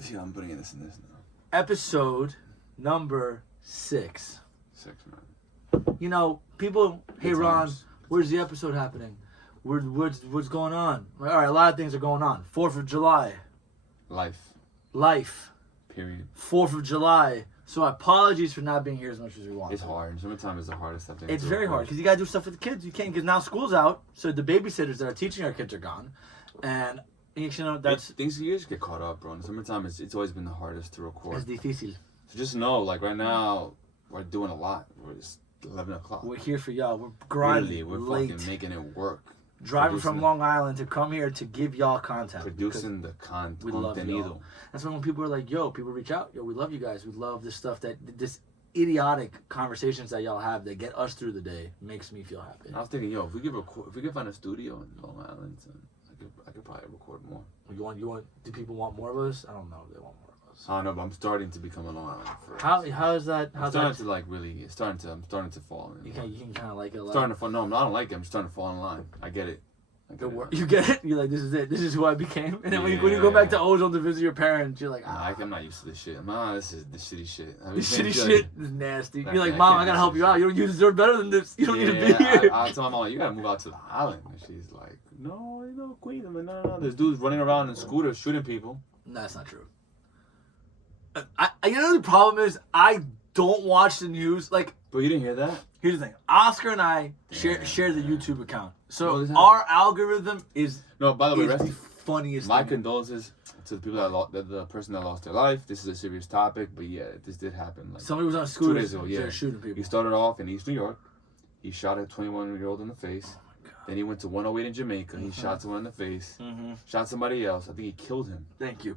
See, I'm putting this in this now. Episode number 6. 6, man. You know, people, hey Ron, times. where's the episode happening? What's going on? All right, a lot of things are going on. 4th of July. Life. Period. 4th of July. So apologies for not being here as much as we want. It's hard. Summertime is the hardest stuff. It's very hard because you gotta do stuff with the kids. You can't because now school's out, so the babysitters that are teaching our kids are gone, and you know that's things you just get caught up, bro. In the summertime, it's always been the hardest to record. it's difícil. So just know, like right now, we're doing a lot. It's 11 o'clock. We're here for y'all. We're grinding. Really, we're late. fucking making it work. Driving from Long Island to come here to give y'all content. Producing the we love contenido. y'all. That's when people are like, yo, people reach out. Yo, we love you guys. We love this stuff this idiotic conversations that y'all have that get us through the day makes me feel happy. I was thinking, yo, if we could find a studio in Long Island, I could probably record more. Do people want more of us? I don't know if they want more of us. I don't know, but I'm starting to become a Long Island. How is that? I'm starting to like really. I'm starting to fall in. You can kind of like it a lot. Starting to fall. No, I don't like it. I'm starting to fall in line. I get it. You get it? You're like, this is it. This is who I became. And then when you go back to Ozone to visit your parents, you're like, I'm not used to this shit. This is the shitty shit. This shitty shit is nasty. You're like, Mom, I gotta help you out. You deserve better than this. You don't need to be here. I tell my mom, you gotta move out to the island. And she's like, no, Queen. I'm like, no. There's dudes running around in scooters shooting people. No, that's not true. You know the problem is I don't watch the news. Like, but you didn't hear that? Here's the thing. Oscar and I share the YouTube account. So our algorithm is by the way, the funniest my thing. condolences to the people the person that lost their life. This is a serious topic, but yeah, this did happen. Like, somebody was on a scooter. 2 days ago, yeah. Shooting people. He started off in East New York. He shot a 21-year-old in the face. Oh my God. Then he went to 108 in Jamaica. He shot someone in the face. Shot somebody else. I think he killed him. Thank you.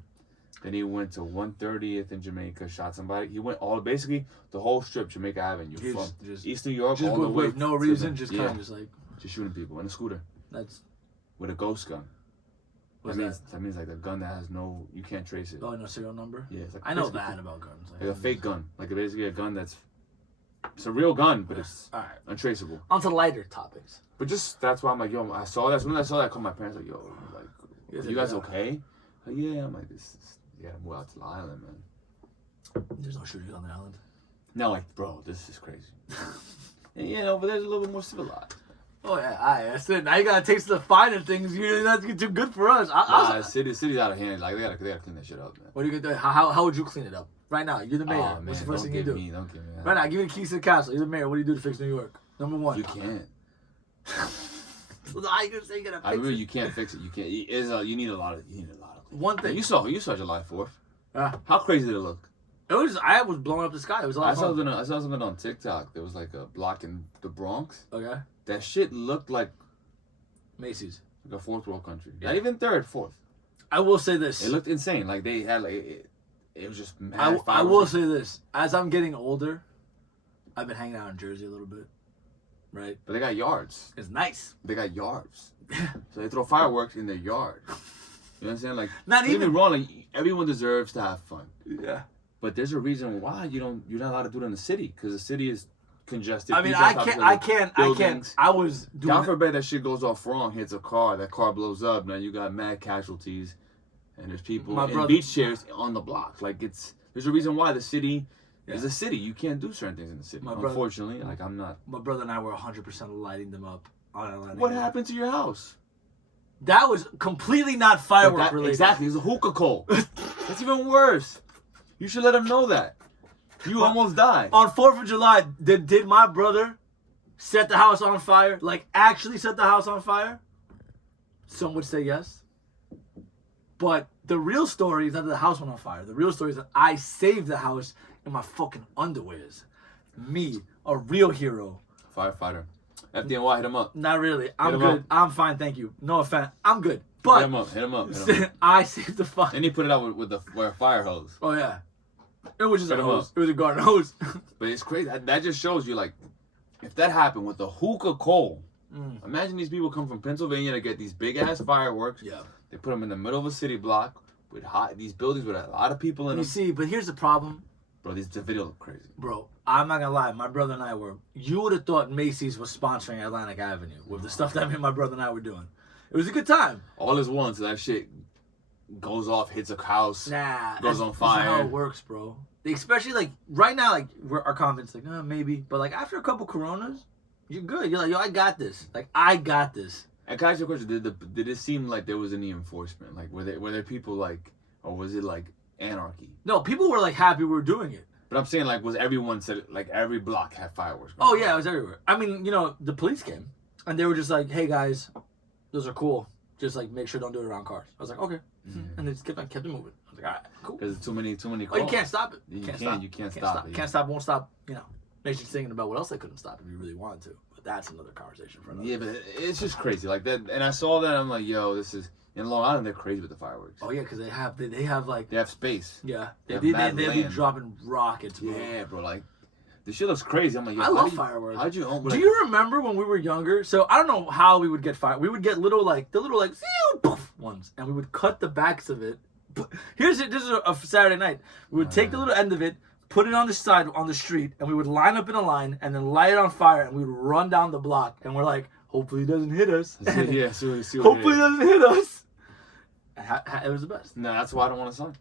Then he went to 130th in Jamaica, shot somebody. He went basically the whole strip, Jamaica Avenue, from East New York all the way. With no reason, just kind of just like. Just shooting people in a scooter. That's. With a ghost gun. That means like a gun that has you can't trace it. Oh, no serial number? Yeah. It's like I know that about guns. Like a fake gun. Like basically a gun it's a real gun, but it's untraceable. On to lighter topics. But that's why I'm like, yo, I saw that. As soon as I saw that, I called my parents like, yo, like, you guys okay? Like, yeah, I'm like, you gotta move out to the island, man. There's no shootings on the island. No, like, bro, this is crazy. And, but there's a little bit more civilized. Oh yeah, that's it. Now you gotta taste the finer things. You're not too good for us. The city's out of hand. Like they gotta clean that shit up, man. What are you gonna do? How would you clean it up? Right now, you're the mayor. Oh, What's the first thing you do? Don't give me that. Right now, give me the keys to the castle. You're the mayor. What do you do to fix New York? Number 1. You can't. How you gonna say you're gonna fix it? You can't fix it. You can't. You need a lot of. One thing. You saw July 4th. How crazy did it look? I was blowing up the sky. It was a lot of fun. I saw something on TikTok. There was like a block in the Bronx. Okay. That shit looked like Macy's. Like a 4th world country. Yeah. Not even 3rd, 4th. I will say this. It looked insane. Like they had it was just mad. I will say this. As I'm getting older, I've been hanging out in Jersey a little bit. Right? But they got yards. It's nice. They got yards. So they throw fireworks in their yard. You know what I'm saying? Like, not even wrong. Like, everyone deserves to have fun. Yeah. But there's a reason why you're not allowed to do it in the city, because the city is congested. I mean, I can't. I was doing. God forbid that shit goes off wrong, hits a car, that car blows up. Now you got mad casualties, and there's people in beach chairs on the block. Like there's a reason why the city is a city. You can't do certain things in the city. Unfortunately, like I'm not. My brother and I were 100% lighting them up on Atlantic. What happened to your house? That was completely not firework related. Exactly, it's a hookah coal. That's even worse. You should let them know that. You almost died. On 4th of July, did my brother set the house on fire? Like, actually set the house on fire? Some would say yes. But the real story is not that the house went on fire. The real story is that I saved the house in my fucking underwears. Me, a real hero. Firefighter. FDNY, hit him up. Not really. I'm good. I'm fine, thank you. No offense. I'm good. But hit him up. I saved the fire. And he put it out with a fire hose. Oh, yeah. It was just a hose. It was a garden hose. But it's crazy. That just shows you, like, if that happened with the hookah coal, imagine these people come from Pennsylvania to get these big-ass fireworks. Yeah. They put them in the middle of a city block with these buildings with a lot of people in them. You see, but here's the problem. Bro, the video look crazy. Bro, I'm not gonna lie. My brother and I were. You would have thought Macy's was sponsoring Atlantic Avenue with the stuff that me and my brother and I were doing. It was a good time. All is one, so that shit goes off, hits a house, Nah, goes on that's fire. not how it works, bro. Especially like right now, like our confidence, like maybe, but like after a couple Coronas, you're good. You're like, yo, I got this. Like I got this. And can I ask you a question? Did it seem like there was any enforcement? Like were there people like, or was it like anarchy? No, people were like happy we were doing it. But I'm saying like, was everyone said like every block had fireworks? Oh yeah, it was everywhere. I mean, the police came and they were just like, hey guys, those are cool. Just like make sure don't do it around cars. I was like, okay, and they just kept it moving. I was like, all right, cool. Because too many calls. Oh, you can't stop it. You can't stop it. Can't stop. Won't stop. Makes you thinking about what else they couldn't stop if you really wanted to. But that's another conversation for another. Yeah, but it's just crazy like that. And I saw that I'm like, yo, this is in Long Island. They're crazy with the fireworks. Oh yeah, because they have like they have space. Yeah, they be dropping rockets, bro. Yeah, bro, like. This shit looks crazy. I'm like, yo, I love fireworks. How'd you own? Do you remember when we were younger? So I don't know how we would get fire. We would get little poof ones, and we would cut the backs of it. This is a Saturday night. We would take the little end of it, put it on the side on the street, and we would line up in a line, and then light it on fire, and we would run down the block, and we're like, hopefully it doesn't hit us. Yeah, hopefully it doesn't hit us. It was the best. No, that's why I don't want to sign.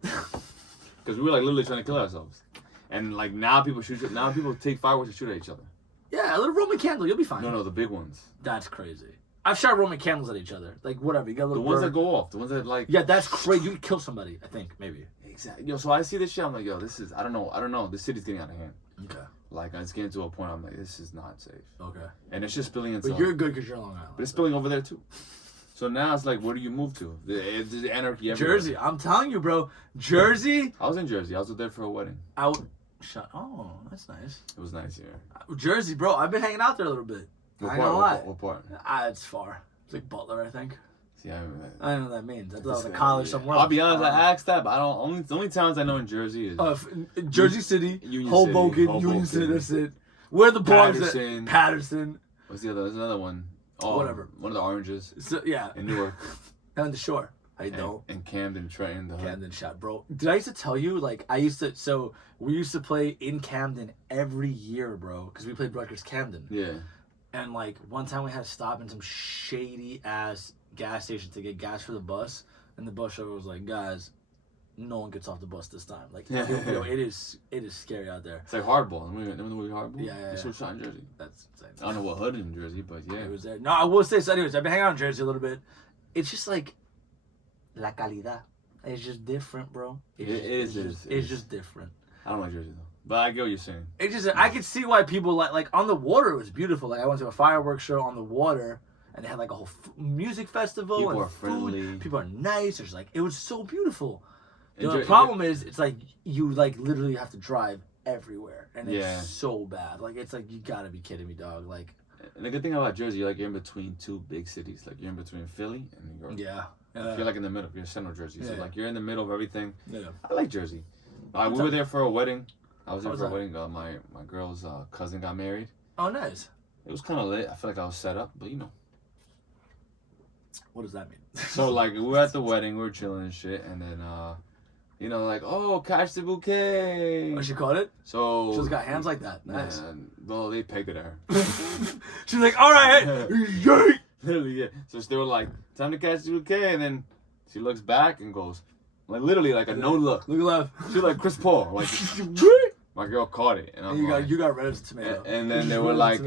Because we were like literally trying to kill ourselves. And like now people take fireworks and shoot at each other. Yeah, a little Roman candle, you'll be fine. No, the big ones. That's crazy. I've shot Roman candles at each other. Like whatever, you got a little. The ones that go off, the ones that like. Yeah, that's crazy. You could kill somebody, I think, maybe. Exactly. Yo, so I see this shit. I'm like, yo, this is. I don't know. This city's getting out of hand. Okay. Like it's getting to a point. I'm like, this is not safe. Okay. And it's just spilling into. But you're good because you're Long Island. But it's spilling over there too. So now it's like, where do you move to? The anarchy everywhere. Jersey. I'm telling you, bro. Jersey. I was in Jersey. I was there for a wedding. Oh, that's nice. It was nice, yeah. Jersey, bro. I've been hanging out there a little bit. What I ain't gonna lie. What part? It's far. It's like Butler, I think. See, I don't know what that means. I thought it was a college somewhere else. else. I'll be honest, I asked that, but I don't. The only towns I know in Jersey is Jersey City, Union Hoboken, City, Union City. That's it. Where the bars Patterson. at? Patterson. What's the other? There's another one. Oh, whatever. One of the oranges. So, yeah. In Newark. Down the shore. I don't. And Camden, Trenton. Camden shot, bro. Did I used to tell you, like, we used to play in Camden every year, bro, because we played Rutgers Camden. Yeah. And, like, one time we had to stop in some shady-ass gas station to get gas for the bus, and the bus driver was like, guys, no one gets off the bus this time. Like, yo, it is scary out there. It's like Hardball. Remember the movie Hardball? Yeah. It's so shot in Jersey. That's insane. I don't know what hood in Jersey, but yeah. It was there. No, I will say, so anyways, I've been hanging out in Jersey a little bit. It's just like, la calidad. It's just different, bro. It's just different. I don't like Jersey, though. But I get what you're saying. It's just, I could see why people like on the water, it was beautiful. Like, I went to a fireworks show on the water, and they had like a whole music festival. People and are friendly. Food. People are nice. There's like, it was so beautiful. The problem is, it's like, you like literally have to drive everywhere, and it's so bad. Like, it's like, you gotta be kidding me, dog. Like, and the good thing about Jersey, you're in between two big cities. Like, you're in between Philly and New York. Yeah. You're like in the middle. You're in central Jersey. So like, you're in the middle of everything. Yeah. I like Jersey. We were there for a wedding. I was there for a that? wedding. My girl's cousin got married. Oh, nice. It was kind of lit. I feel like I was set up, but you know. What does that mean? So like, we were at the wedding. We were chilling and shit, and then like, oh, catch the bouquet. Oh, she caught it? So she's got hands like that. Nice. Well, they pegged at her. She's like, all right, yay. Literally, yeah. So they were like, time to catch the bouquet, and then she looks back and goes, like literally like a no look. Look left. She's like Chris Paul, like my girl caught it, and you got red as a tomato. And then they were like,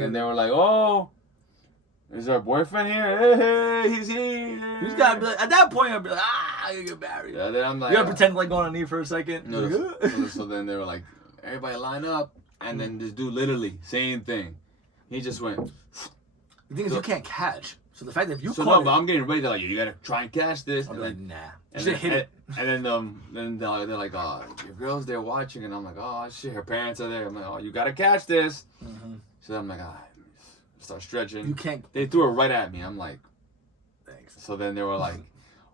oh, is our boyfriend here? Hey, he's here. He's gotta be like, at that point, I'd be like, you get married. Yeah, then I'm like, you gotta pretend like going on knee for a second. No, so then they were like, everybody line up, and then this dude literally same thing. He just went. The thing is, you can't catch. So the fact that if you but I'm getting ready. They're like, you gotta try and catch this. I'm like, nah. And then, hit it. And then they're like, oh, your girl's there watching, and I'm like, oh shit, her parents are there. I'm like, oh, you gotta catch this. Mm-hmm. So I'm like, start stretching. You can't. They threw it right at me. I'm like, thanks. So then they were like,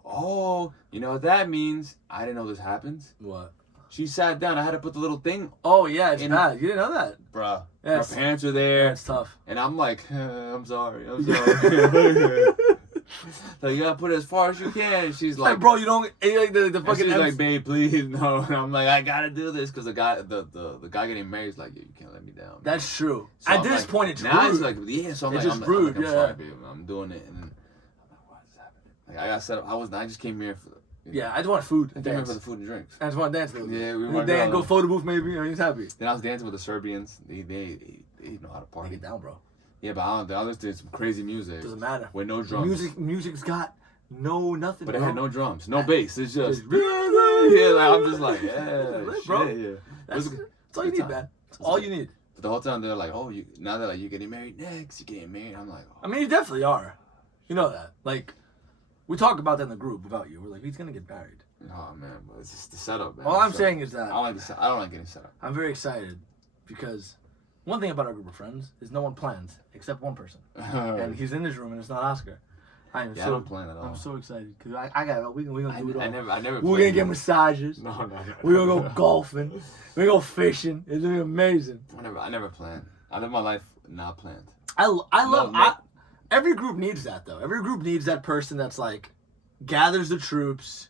oh, you know what that means? I didn't know this happens. What? She sat down. I had to put the little thing. Oh yeah, it's bad. You didn't know that, bruh. Her parents were there. That's tough. And I'm like, I'm sorry. So you gotta put it as far as you can. And she's like, bro, you don't. Like the fucking. She's like, babe, please, no. And I'm like, I gotta do this because the guy getting married is like, you can't let me down. That's true. So At this point, it's now rude. It's like, yeah. So I'm it's like, just rude. I'm sorry, babe. I'm doing it. And then I'm like, why is this happening? Like, I got set up. I just came here Yeah, I just want food and I came dance. for the food and drinks. I just want to dance. Yeah, we want to go photo booth maybe. He's happy. Then I was dancing with the Serbians. They know how to party. Get down, bro. Yeah, but the others did some crazy music. Doesn't matter. With no drums. Music's got nothing. But it bro. had no drums, no bass. It's just yeah. Like I'm just like bro. Yeah. That's all you need, man. That's all you need. But the whole time they're like, oh, now they're like, you're getting married next. You're getting married. I'm like, oh. I mean, you definitely are. You know that. Like, we talk about that in the group about you. We're like, he's gonna get married. Oh man, but it's just the setup, man. All I'm saying is that I don't like getting set up. I'm very excited because one thing about our group of friends is no one plans except one person, and he's in this room and it's not Oscar. I don't plan at all. I'm so excited because I got we gonna do it all. I never. We're gonna get massages. No. We're gonna go golfing. We're gonna go fishing. It's gonna be amazing. I never plan. I live my life not planned. I love. Every group needs that though. Every group needs that person that's like gathers the troops,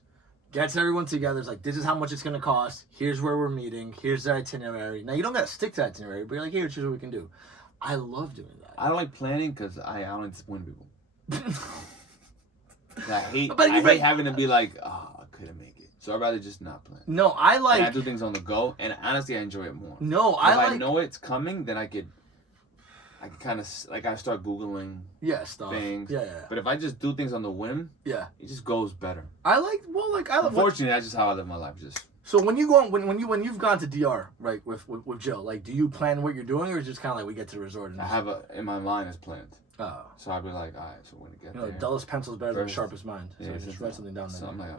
gets everyone together. It's like, this is how much it's gonna cost. Here's where we're meeting. Here's the itinerary. Now you don't gotta stick to that itinerary, but you're like, here's what we can do. I love doing that. I don't like planning because I don't disappoint people. I hate having to be like, oh, I couldn't make it. So I'd rather just not plan. No, I like. And I do things on the go, and honestly, I enjoy it more. No, if I know it's coming, then I could kind of like I start Googling stuff. things. Yeah. But if I just do things on the whim, it just goes better. I like. Unfortunately, that's just how I live my life. Just. So when you go when you've gone to DR right with Jill, like, do you plan what you're doing, or is it just kind of like we get to the resort? And I have in my mind is planned. Oh. So I'd be like, all right, so we're gonna get there. Dullest pencil's better than sharpest mind. So Yeah, just write something down there. So I'm like,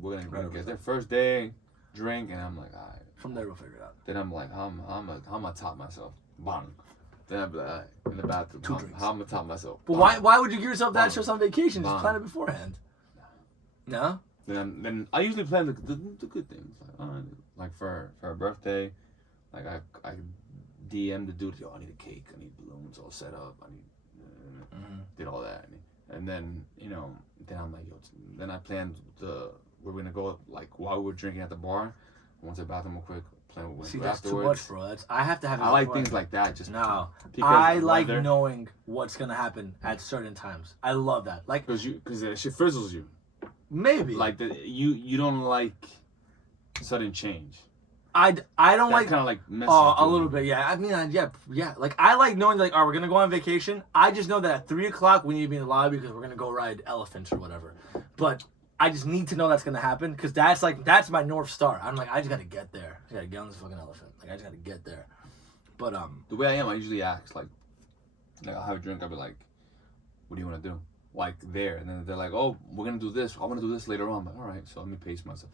we're gonna get there. First day, drink, and I'm like, all right. From there we'll figure it out. Then I'm like, how am I gonna top myself? Bang. Then I'd be like, all right, in the bathroom. Two drinks. How am I gonna top myself? But why would you give yourself that just on vacation? Just plan it beforehand. No? Then I usually plan the good things. Like, all right, like for a birthday, like I DM the dude, yo, I need a cake, I need balloons all set up, I need did all that, and then then I'm like, yo, then I planned we're gonna go like while we were drinking at the bar, went to the bathroom real quick, plan what we're gonna do afterwards. Too much, bro. I have to have. I like things like that. Just no, I like knowing what's gonna happen at certain times. I love that, like because that shit frizzles you. Maybe like you don't like sudden change. I don't like kind of like a little bit, yeah. I mean, yeah. Like I like knowing like, we're gonna go on vacation. I just know that at 3:00 we need to be in the lobby because we're gonna go ride elephants or whatever. But I just need to know that's gonna happen because that's my North Star. I'm like, I just gotta get there. I gotta get on this fucking elephant. Like I just gotta get there. But the way I am, I usually ask like I'll have a drink. I'll be like, what do you want to do? Like there, and then they're like, oh, we're gonna do this. I want to do this later on. I'm like, all right, so let me pace myself.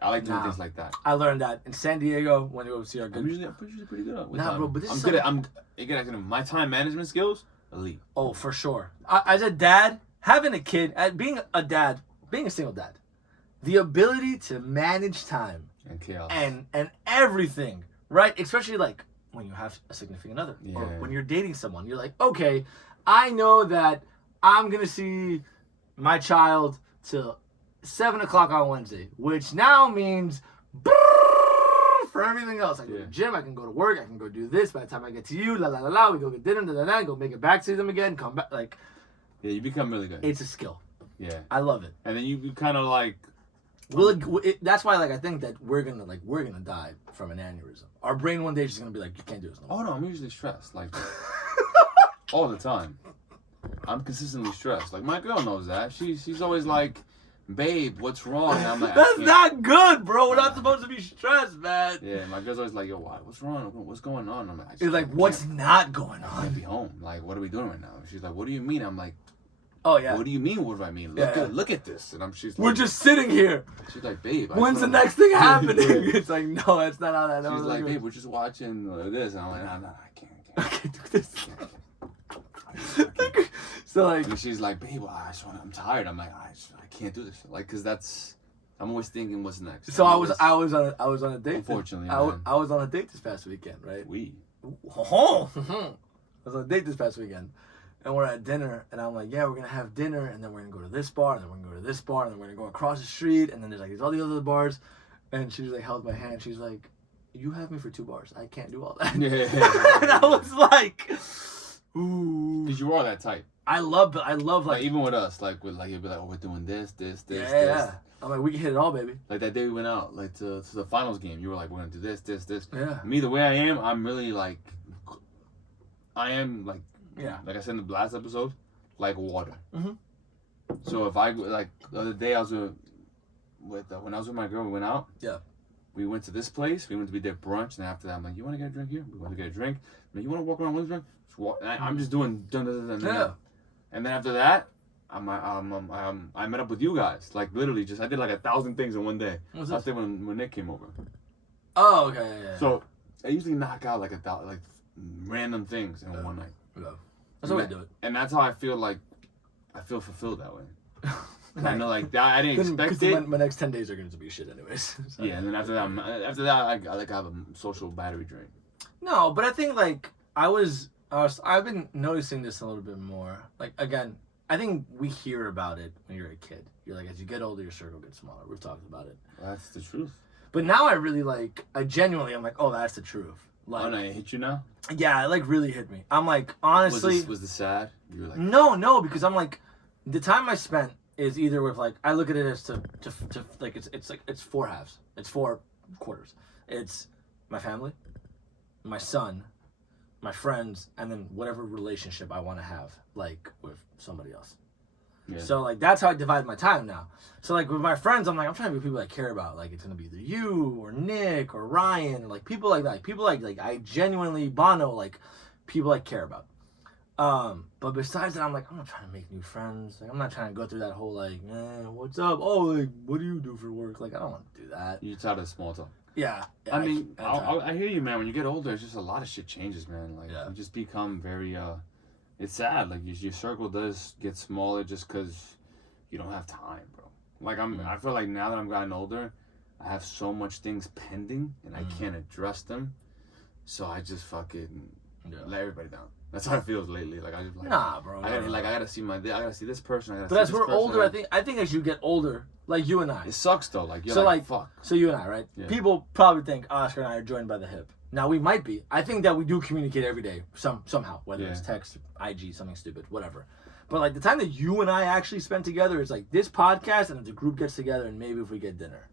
I like doing things like that. I learned that in San Diego when we go see our good. I'm usually pretty good at. Bro, but this I'm good at. My time management skills, elite. Oh, for sure. As a dad, having a kid, being a single dad, the ability to manage time and chaos and everything, right? Especially like when you have a significant other or when you're dating someone, you're like, okay, I know that I'm gonna see my child till 7:00 on Wednesday, which now means for everything else. I go to the gym, I can go to work, I can go do this. By the time I get to you, we go get dinner, go make it back to them again, come back. Like, you become really good. It's a skill. Yeah, I love it. And then you kind of like. That's why, like, I think that we're gonna die from an aneurysm. Our brain one day is just gonna be like, you can't do this no more. Oh no, I'm usually stressed, like all the time. I'm consistently stressed. Like my girl knows that. She's always like, babe, what's wrong? And I'm like, that's not good, bro. We're not supposed to be stressed, man. Yeah, my girl's always like, yo, what's wrong? What's going on? I'm like, it's like, what's not going on? I can't be home. Like, what are we doing right now? She's like, what do you mean? I'm like, oh yeah. What do you mean? What do I mean? Look at this. And she's like, we're just sitting here. She's like, babe, when's the next thing happening? It's like, no, that's not how that. She's like, babe, we're just watching this. And I'm like, no, I can't do this. So like, and she's like, babe, I'm tired. I'm like, I can't do this. Like, cause I'm always thinking what's next. So I was on a date. Unfortunately, I was on a date this past weekend, right? I was on a date this past weekend, and we're at dinner, and I'm like, yeah, we're gonna have dinner, and then we're gonna go to this bar, and then we're gonna go to this bar, and then we're gonna go across the street, and then there's like all the other bars, and she was like held my hand. She's like, you have me for 2 bars. I can't do all that. Yeah. And I was like, ooh. Cause you are that type. I love like even with us, like you'll be like, oh, we're doing this. I'm like, we can hit it all, baby. Like that day we went out, like to the finals game. You were like, we're gonna do this. Yeah. Me, the way I am, I'm really like, like I said in the last episode, like water. Mm-hmm. So if I like the other day I was when I was with my girl, we went out. Yeah. We went to this place. We went to be there brunch, and after that, I'm like, you want to get a drink here? We went to get a drink. I'm like, you want to walk around Williamsburg? I'm just doing yeah. And then after that, I met up with you guys. Like literally, I did like 1,000 things in one day. What's Last day when Nick came over. Oh, okay, yeah. So I usually knock out like random things in one night. Yeah. That's the way I do it. And that's how I feel fulfilled that way. I know, like that. I didn't expect it. My next 10 days are going to be shit, anyways. So. Yeah, and then after that, I have a social battery drain. No, but I think like I've been noticing this a little bit more. Like again, I think we hear about it when you're a kid. You're like, as you get older, your circle gets smaller. We've talked about it. That's the truth. But now I'm like, oh, that's the truth. Like, oh no, it hit you now? Yeah, it like really hit me. I'm like, honestly, was this sad? You were like, no, because I'm like, the time I spent is either with like, I look at it as to like it's 4 halves. It's 4 quarters. It's my family, my son, my friends, and then whatever relationship I want to have, like with somebody else. Yeah. So like that's how I divide my time now. So like with my friends, I'm trying to be people I care about. Like it's gonna be either you or Nick or Ryan, or like people like that. People like I genuinely Bono, like people I care about. But besides that, I'm not trying to make new friends. Like I'm not trying to go through that whole like, what's up? Oh, like what do you do for work? Like I don't want to do that. You tired of small talk. Yeah. I mean, I hear you, man. When you get older, it's just a lot of shit changes, man. Like you just become very it's sad. Like your circle does get smaller just because you don't have time, bro. Like I feel like now that I'm gotten older, I have so much things pending and I can't address them. So I just fucking let everybody down. That's how it feels lately. Like I just like nah, bro. I gotta see this person. But as we're older, I think as you get older, like you and I, it sucks though. Like you're fuck. So you and I, right? Yeah. People probably think Oscar and I are joined by the hip. Now we might be. I think that we do communicate every day, somehow, whether it's text, IG, something stupid, whatever. But like the time that you and I actually spend together is like this podcast, and if the group gets together, and maybe if we get dinner.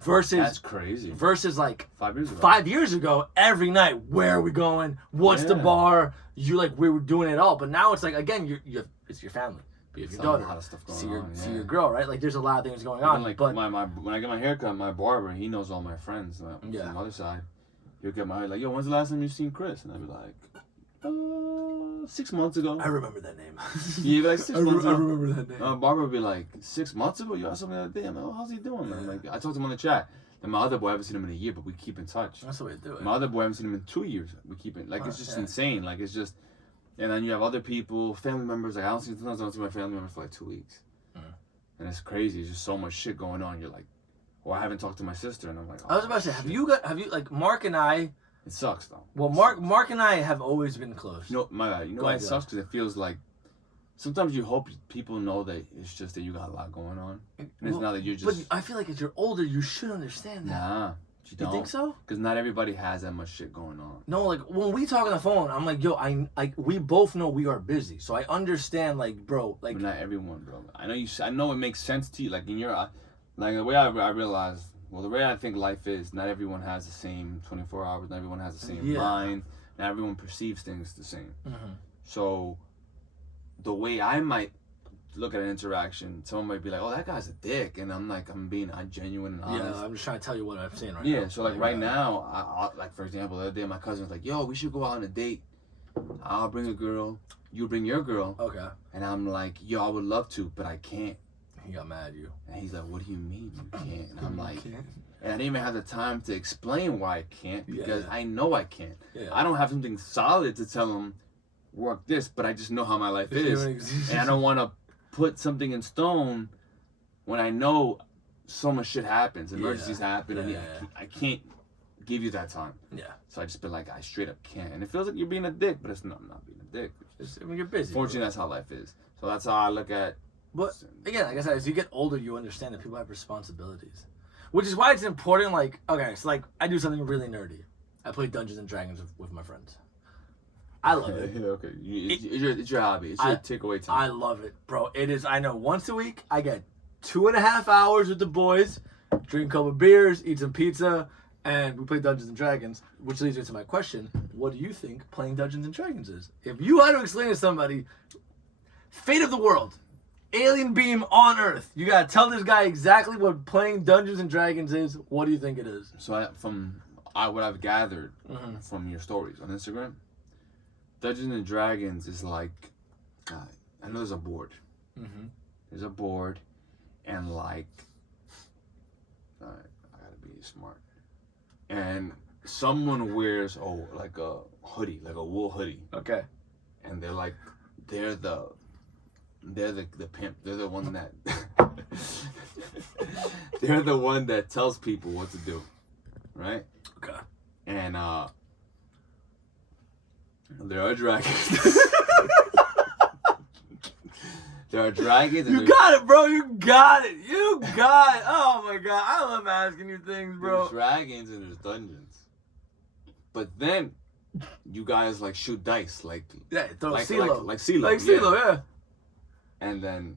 Versus that's crazy. Versus like 5 years ago. 5 years ago, every night, where are we going? What's the bar? You like we were doing it all. But now it's like again, it's your family. Be with your daughter. A lot of stuff going on. See your girl, right? Like there's a lot of things going on. Like but when I get my haircut, my barber, he knows all my friends from the other side. He'll get my hair like, yo, when's the last time you seen Chris? And I'd be like, 6 months ago. I remember that name. Yeah, like 6 months ago. I remember that name. Barber would be like, 6 months ago? You had something the other day. I'm like, oh, how's he doing? Man? Like, I talked to him on the chat. And my other boy, I haven't seen him in a year, but we keep in touch. That's the way to do it. My other boy, I haven't seen him in 2 years. We keep it. Like, it's just insane. Like, it's just... And then you have other people, family members. Like, sometimes I don't see my family members for like 2 weeks. And it's crazy. There's just so much shit going on. You're like, well, I haven't talked to my sister. And I'm like, oh, I was about to say, have you like, Mark and I... It sucks, though. Well, Mark and I have always been close. No, my bad. You know why it sucks? Because it feels like... Sometimes you hope people know that it's just that you got a lot going on. And it's not that you're just... But I feel like as you're older, you should understand that. Nah. You think so? Because not everybody has that much shit going on. No, like when we talk on the phone, I'm like, yo, we both know we are busy, so I understand, like, bro, like. But not everyone, bro. I know it makes sense to you, like in your, like the way I realize, well, the way I think life is, not everyone has the same 24 hours. Not everyone has the same mind. Not everyone perceives things the same. Mm-hmm. So, the way I might look at an interaction, someone might be like, oh, that guy's a dick, and I'm like, I'm being genuine and honest. Yeah, I'm just trying to tell you what I'm saying right now. Yeah, so like right now, I like for example, the other day my cousin was like, yo, we should go out on a date. I'll bring a girl, you bring your girl. Okay. And I'm like, yo, I would love to, but I can't. He got mad at you. And he's like, what do you mean you can't? And I'm like, and I didn't even have the time to explain why I can't, because I know I can't. Yeah. I don't have something solid to tell him, work this, but I just know how my life is. And I don't want to put something in stone when I know so much shit happens, emergencies happen, and I can't give you that time. Yeah. So I just be like, I straight up can't. And it feels like you're being a dick, but it's not. I'm not being a dick. I mean, you're busy. Fortunately, that's how life is. So that's how I look at. But again, like I said, as you get older, you understand that people have responsibilities, which is why it's important. Like, okay, so like I do something really nerdy. I play Dungeons and Dragons with my friends. I love it. Okay. It's your hobby. It's your takeaway time. I love it, bro. It is. I know once a week I get 2.5 hours with the boys, drink a couple beers, eat some pizza, and we play Dungeons and Dragons, which leads me to my question. What do you think playing Dungeons and Dragons is? If you had to explain to somebody, fate of the world, alien beam on Earth, you gotta tell this guy exactly what playing Dungeons and Dragons is. What do you think it is? So what I've gathered from your stories on Instagram, Dungeons and Dragons is like, I know there's a board. Mm-hmm. There's a board, and like, I gotta be smart. And someone wears like a hoodie, like a wool hoodie. Okay. And they're the pimp. They're the one that they're the one that tells people what to do, right? Okay. And there are dragons. There are dragons. And you got it, bro. You got it. You got it. Oh my god, I love asking you things, bro. There's dragons and there's dungeons. But then you guys like shoot dice, like CeeLo. Like CeeLo. Like CeeLo, yeah. And then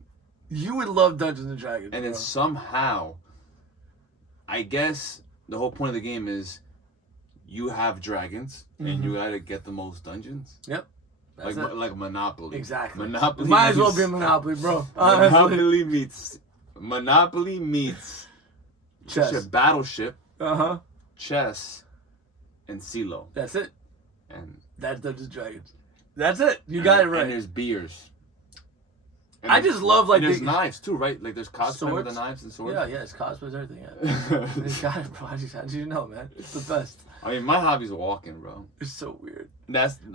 you would love Dungeons and Dragons. And then somehow, I guess the whole point of the game is you have dragons and you gotta get the most dungeons. Yep. Like Monopoly. Exactly. Monopoly might as well be Monopoly, bro. Monopoly meets chess, Battleship, chess, and CeeLo. That's it. And that's Dungeons and Dragons. That's it. You got it right. And there's beers. And I just love like there's knives too, right? Like there's cosplay with the knives and swords. Yeah, it's cosplays, everything. Yeah. You got it, bro. How did you know, man? It's the best. I mean, my hobby's walking, bro. It's so weird.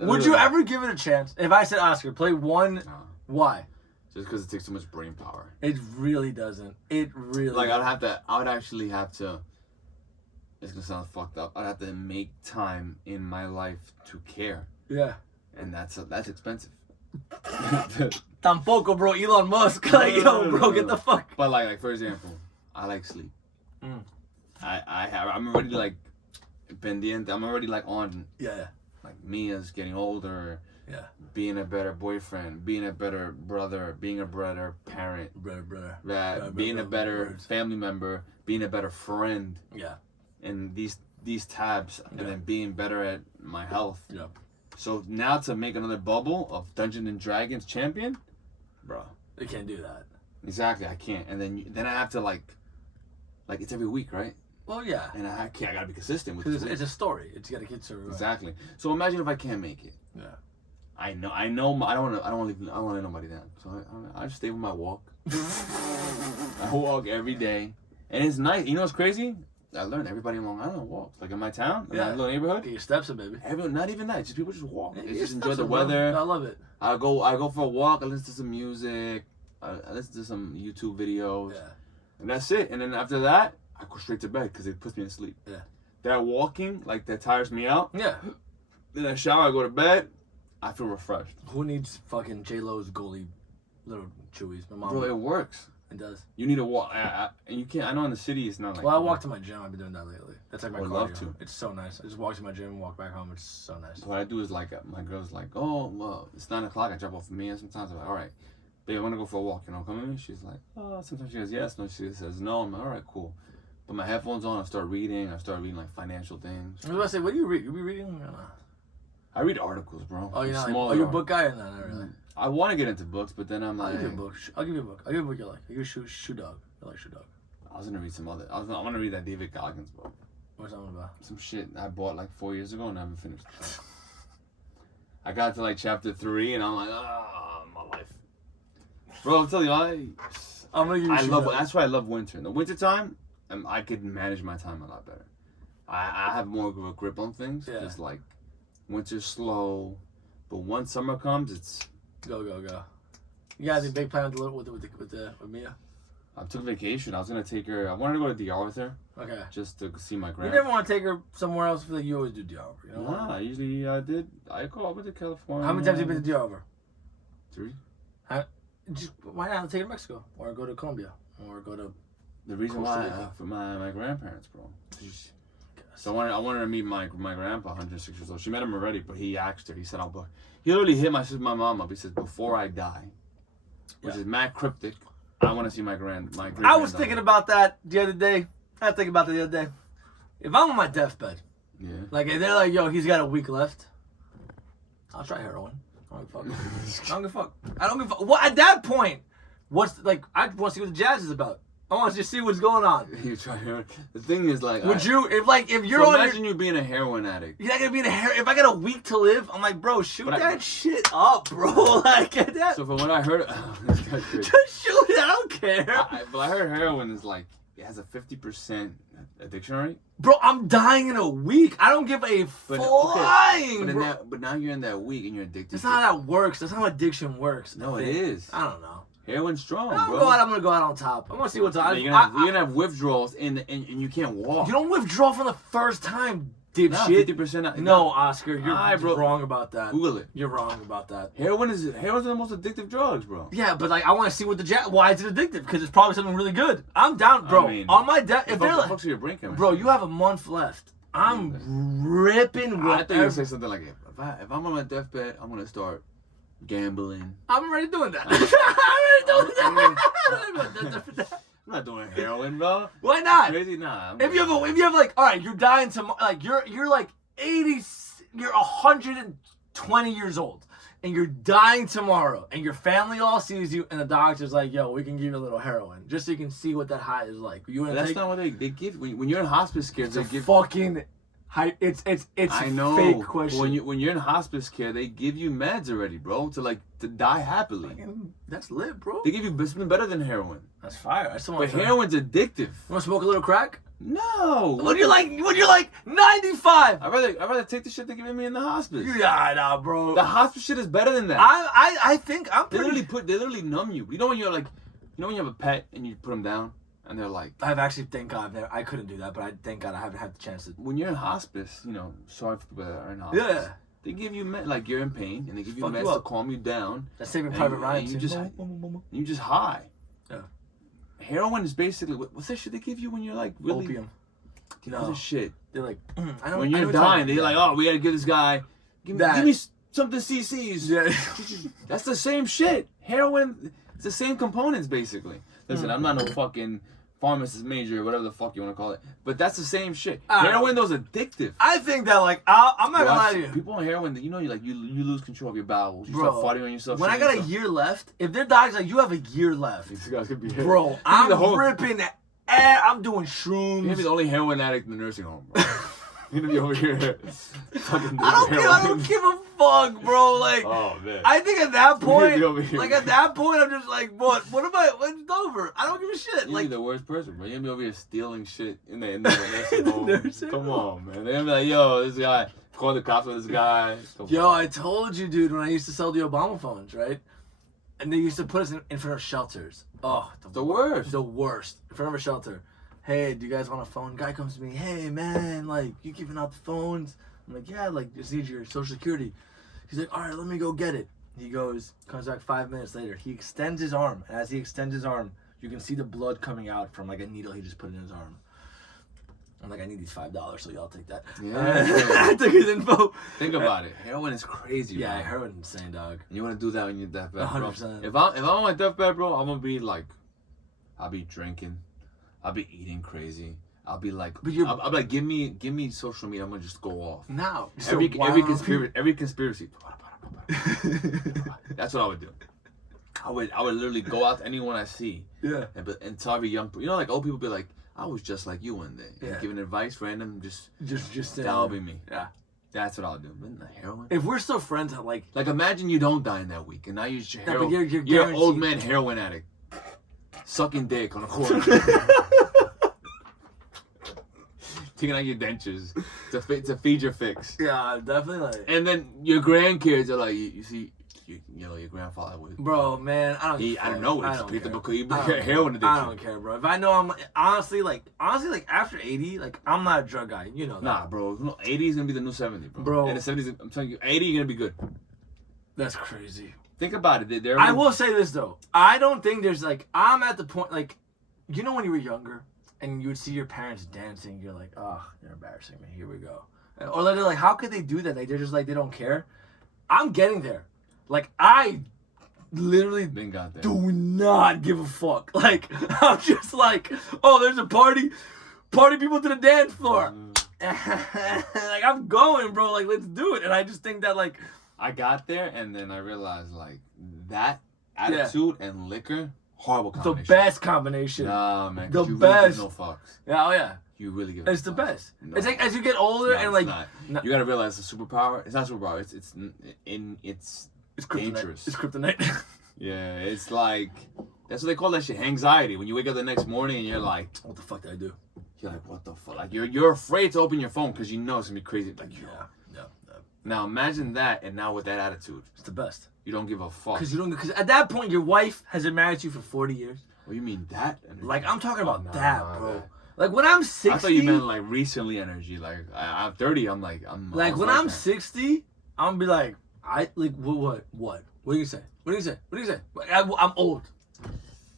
Would you ever give it a chance? If I said, Oscar, play one, why? Just because it takes too much brain power. It really doesn't. It really like I would actually have to, it's gonna sound fucked up, I'd have to make time in my life to care. Yeah. And that's expensive. Tampoco, bro. Elon Musk. Like, yo, bro, get the fuck. But like for example, I like sleep. I'm already like pendiente. I'm already like on. Yeah. Like me as getting older. Yeah. Being a better boyfriend, being a better brother, being a better parent. Being a better family member, being a better friend. Yeah. And these tabs, and then being better at my health. Yeah. So now to make another bubble of Dungeons and Dragons champion, bro. You can't do that. Exactly, I can't. And then I have to like it's every week, right? Well, yeah. And I gotta be consistent with it. It's a story. It's gotta get to exactly. So imagine if I can't make it. Yeah. I know. I don't want to let nobody down. So I just stay with my walk. I walk every day, and it's nice. You know what's crazy? I learned everybody in Long Island walks. Like in my town, in my little neighborhood. Get your steps in, baby. Everyone, not even that. Just people just walk. They just enjoy the weather. Bro. I love it. I go for a walk. I listen to some music. I listen to some YouTube videos. Yeah. And that's it. And then after that, I go straight to bed because it puts me to sleep. Yeah. That walking, like that tires me out. Yeah. Then I shower. I go to bed. I feel refreshed. Who needs fucking J-Lo's goalie little chewies? My mom. Bro, it works. It does. You need to walk, and you can't. I know in the city it's not like. Well, I walk to my gym. I've been doing that lately. That's like my cardio. Love to. It's so nice. I just walk to my gym and walk back home. It's so nice. What I do is like my girl's like, oh well, it's 9 o'clock. I drop off for me, and sometimes I'm like, all right, babe, I want to go for a walk. You know, come with me. She's like, oh. Sometimes she goes yes. No, she says no. I'm like, all right, cool. Put my headphones on. I start reading like financial things. I was about to say, what do you read? You be reading? I read articles, bro. Oh, you're not. You're a book guy or not? Not really. I want to get into books, but then I'm like, I'll give you a book. I'll give you a book you like. You Shoe Dog. I like Shoe Dog. I was gonna read some other. I want to read that David Goggins book. What's that one about? Some shit I bought like 4 years ago and I haven't finished. I got to like chapter 3 and I'm like, my life. Bro, I'm telling you, I'm gonna give you. That's why I love winter. In the winter time, I could manage my time a lot better. I have more of a grip on things. Yeah. Because like winter's slow, but once summer comes, it's go. You got any big plans with Mia? I took vacation. I was gonna take her. I wanted to go to DR with her. Okay. Just to see my grandma. You never want to take her somewhere else. I feel like you always do DR. You know? Nah, usually I did. I went to California. How many times have you been to DR? 3. Why not take her to Mexico or go to Colombia or go to? The reason why for my grandparents, bro. So I wanted to meet my grandpa, 106 years old. She met him already, but he asked her. He said, "I'll book." He literally hit my mom up. He said, "Before I die," which is mad cryptic. I want to see my I was thinking about that the other day. If I'm on my deathbed, like, and they're like, yo, he's got a week left, I'll try heroin. I don't give a fuck. I don't give a fuck. What, at that point, I want to see what the jazz is about. I want to just see what's going on. You try heroin. The thing is, like, if you're so imagine you being a heroin addict. You're not gonna be if I got a week to live, I'm like, bro, shoot that shit up, bro. Like, get that. So from what I heard, this guy's crazy. Just shoot it. I don't care. But I heard heroin is like, it has a 50% addiction rate. Bro, I'm dying in a week. I don't give a flying. But now you're in that week and you're addicted. That's not how that works. That's not how addiction works. No, it is. I don't know. Heroin's strong, bro. I'm gonna go out on top. I'm gonna see what's on. You're gonna have withdrawals and you can't walk. You don't withdraw from the first time, dipshit. Nah, 50%. No, Oscar, you're wrong about that. Google it. You're wrong about that. Heroin's the most addictive drugs, bro. Yeah, but like, I want to see what why is it addictive? Because it's probably something really good. I'm down, bro. On my death, if they're like, your brain chemistry, bro, you have a month left. I'm ripping. I think you say something like, if I'm on my deathbed, I'm gonna start gambling. I'm already doing that. I'm not doing heroin, bro. Why not? Crazy? Nah. If you have like, all right, you're dying tomorrow. Like you're like 80. You're 120 years old, and you're dying tomorrow, and your family all sees you, and the doctor's like, yo, we can give you a little heroin, just so you can see what that high is like. That's not what they give. When you're in hospice care, they give fucking. It's I know. Fake question. When you're in hospice care, they give you meds already, bro, to die happily. That's lit, bro. They give you something better than heroin. That's fire. But heroin's addictive. You want to smoke a little crack? No. When you're like 95. I'd rather take the shit they're giving me in the hospice. Yeah, nah, bro. The hospice shit is better than that. I think I'm pretty. They literally numb you. You know when when you have a pet and you put them down. And they're like... I've actually, thank God, I couldn't do that, but thank God I haven't had the chance to... When you're in hospice, sorry for people that are in hospice. Yeah. They give you meds, you're in pain, and they give you meds to calm you down. That's Saving Private Ryan, too. You just high. Yeah. Heroin is basically... What's that shit they give you when you're, really... Opium. Other shit. They're like... when you're dying, they're like, oh, we gotta give this guy... Give me something CCs. Yeah. That's the same shit. Heroin... It's the same components, basically. Listen, I'm not no fucking... pharmacist major or whatever the fuck you want to call it, but that's the same shit. Heroin though is addictive. I think that I'm not gonna lie to you. People on heroin, you lose control of your bowels. You start farting on yourself. When I got a year left, if their doc's like, you have a year left, these guys could be bro. I'm ripping. I'm doing shrooms. You're gonna be the only heroin addict in the nursing home, bro. You're gonna be over here. I don't give a fuck, bro. Like, oh man. I think at that point, I'm just like, what am I? It's over. I don't give a shit. You're the worst person, bro. You're gonna be over here stealing shit in the nursing home. Come on, man. They're gonna be like, yo, this guy. Call the cops with this guy. Yo, I told you, dude, when I used to sell the Obama phones, right? And they used to put us in front of shelters. Oh, the worst. The worst. In front of a shelter. Hey, do you guys want a phone? Guy comes to me, hey man, you giving out the phones? I'm like, yeah, just need your social security. He's like, all right, let me go get it. He goes, comes back 5 minutes later. He extends his arm, and as he extends his arm, you can see the blood coming out from a needle he just put in his arm. I'm like, I need these $5, so y'all take that. Yeah. I took his info. Think about it. Heroin is crazy, yeah, bro. heroin's insane, dog. And you want to do that when you're deathbed, 100%. Bro. If I'm on my deathbed, bro, I'm gonna be I'll be drinking, I'll be eating crazy. I'll be like, I'll be like, give me social media. I'm gonna just go off. Now, every conspiracy. That's what I would do. I would literally go out to anyone I see. Yeah. And tell every young, old people be like, I was just like you one day. Yeah. Giving advice, random, just that'll be me. Yeah. That's what I'll do. The heroin. If we're still friends, like imagine you don't die in that week, and now you're an old man heroin addict, sucking dick on a corner. Taking out your dentures to feed your fix. Yeah, definitely. And then your grandkids are like, you see, your grandfather would. Bro, man, I don't know. I don't care. Heroin addiction. I don't care, bro. If I know I'm honestly, after 80, I'm not a drug guy. You know that. Nah, bro. 80 is gonna be the new 70, bro. And the 70s, I'm telling you, 80 you're gonna be good. That's crazy. Think about it. I will say this though. I don't think there's I'm at the point when you were younger. And you would see your parents dancing, you're like, oh, you're embarrassing me. Here we go. Or they're like, how could they do that? They're just they don't care. I'm getting there. I literally Then got there. do not give a fuck. Like, I'm just like, oh, there's a party. Party people to the dance floor. Like, I'm going, bro. Like, let's do it. And I just think that, like... I got there, and then I realized, like, that attitude and liquor, horrible combination. The best combination. Nah, man. The you best. Really give no fucks. Yeah, oh, yeah. You really give It's the fucks. best. No. It's like, as you get older and, like... You gotta realize the superpower, it's not superpower, it's kryptonite. dangerous. It's kryptonite. Yeah, it's like, that's what they call that shit, anxiety. When you wake up the next morning and you're like, what the fuck did I do? You're like, what the fuck? Like, you're afraid to open your phone because you know it's gonna be crazy. Like, Yeah. Now imagine that, and now with that attitude, It's the best. you don't give a fuck. Because at that point, your wife has been married to you for 40 years. What do you mean that? Energy? Like, I'm talking about nah, that, bro. Like, when I'm 60... I thought you meant, like, recently energy. Like, I'm 30, I'm like... Like, when I'm 60, I'm gonna be like, what? What do you say? What do you say? What do you say? I'm old.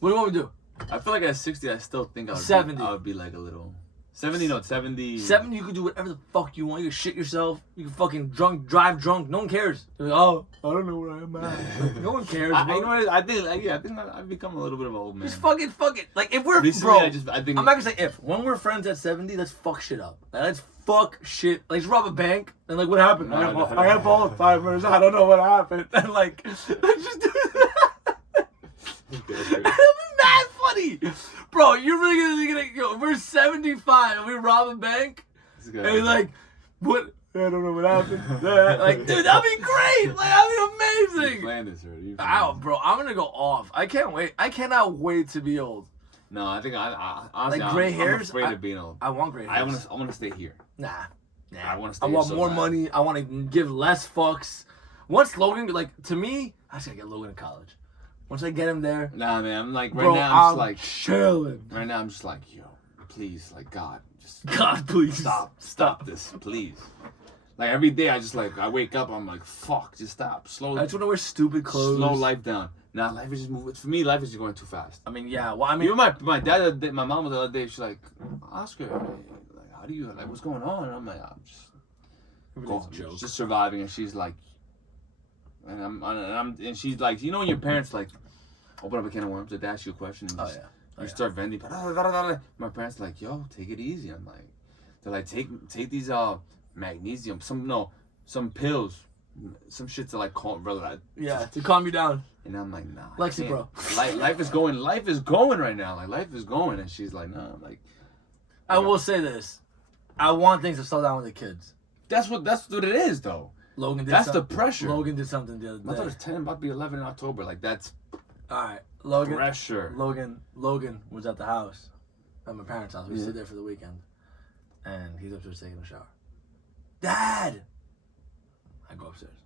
What do you want me to do? I feel like at 60, I still think I would 70. I would be like a little... 70, no, 70... 70, you can do whatever the fuck you want. You can shit yourself. You can fucking drive drunk. No one cares. They're like, oh, I don't know where I'm at. No one cares, bro. You know what? I think I've become a little bit of an old man. Just fuck it. Like, if we're... Recently, bro, I think... I'm not gonna say if. When we're friends at 70, let's fuck shit up. Like, let's fuck shit. Like, let's rob a bank. And, like, what happened? I have Alzheimer's. I don't know what happened. And, like, let's just do that. That'd be mad funny. Bro, you're really gonna yo, we're 75 and we rob a bank? And he's like, what? I don't know what happened. Like, dude, that'd be great. Like, that'd be amazing. You planned this already. Ow, bro, I'm gonna go off. I can't wait. I cannot wait to be old. No, I think honestly, Like gray I'm hairs? afraid of being old. I want gray hairs. I want to stay here. Nah. I want to stay I here want so more bad. money. I want to give less fucks. Once Logan, like, to me, I just gotta get Logan to college. Once I get him there, Nah, man, I'm like, right bro, now, I'm just like, chilling. right now, I'm just like, yo, please, like, God, just God, please. stop this, please. Like, every day, I wake up, I'm like, fuck, just stop. I just want to wear stupid clothes. Slow life down. Now, life is just moving. For me, life is just going too fast. I mean, yeah, well, I mean... Even my dad, my mom was the other day, she's like, Oscar, like, how do you, like, what's going on? And I'm like, I'm just surviving. And she's like, and she's like, you know when your parents, like, open up a can of worms, they ask you a question and just, you start venting. My parents are like, yo, take it easy. I'm like, they're like, take these magnesium, some pills, some shit to like calm, brother. To calm you down. And I'm like, nah. Lexi, bro. Life is going right now. Like, life is going. And she's like, nah. I'm like, I will say this. I want things to slow down with the kids. That's what it is, though. Logan did That's the pressure. Logan did something the other day. My daughter's 10, about to be 11 in October. Like, that's alright. Logan. Pressure. Logan was at the house. At my parents' house. We stayed there for the weekend. And he's upstairs taking a shower. Dad! I go upstairs.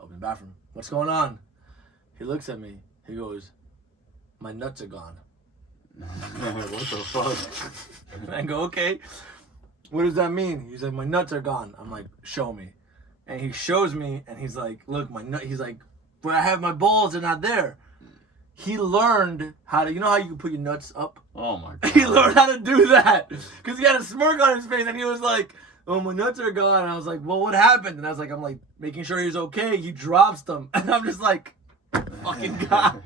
Open the bathroom. What's going on? He looks at me. He goes, my nuts are gone. what the fuck? I go, okay. What does that mean? He's like, my nuts are gone. I'm like, show me. And he shows me, and he's like, look, my nut. He's like, but I have my balls, they're not there. He learned how to, you know how you can put your nuts up? Oh my God. He learned how to do that. Because he had a smirk on his face, and he was like, oh, my nuts are gone. And I was like, well, what happened? And I was like, I'm like, making sure he's okay. He drops them. And I'm just like, fucking God.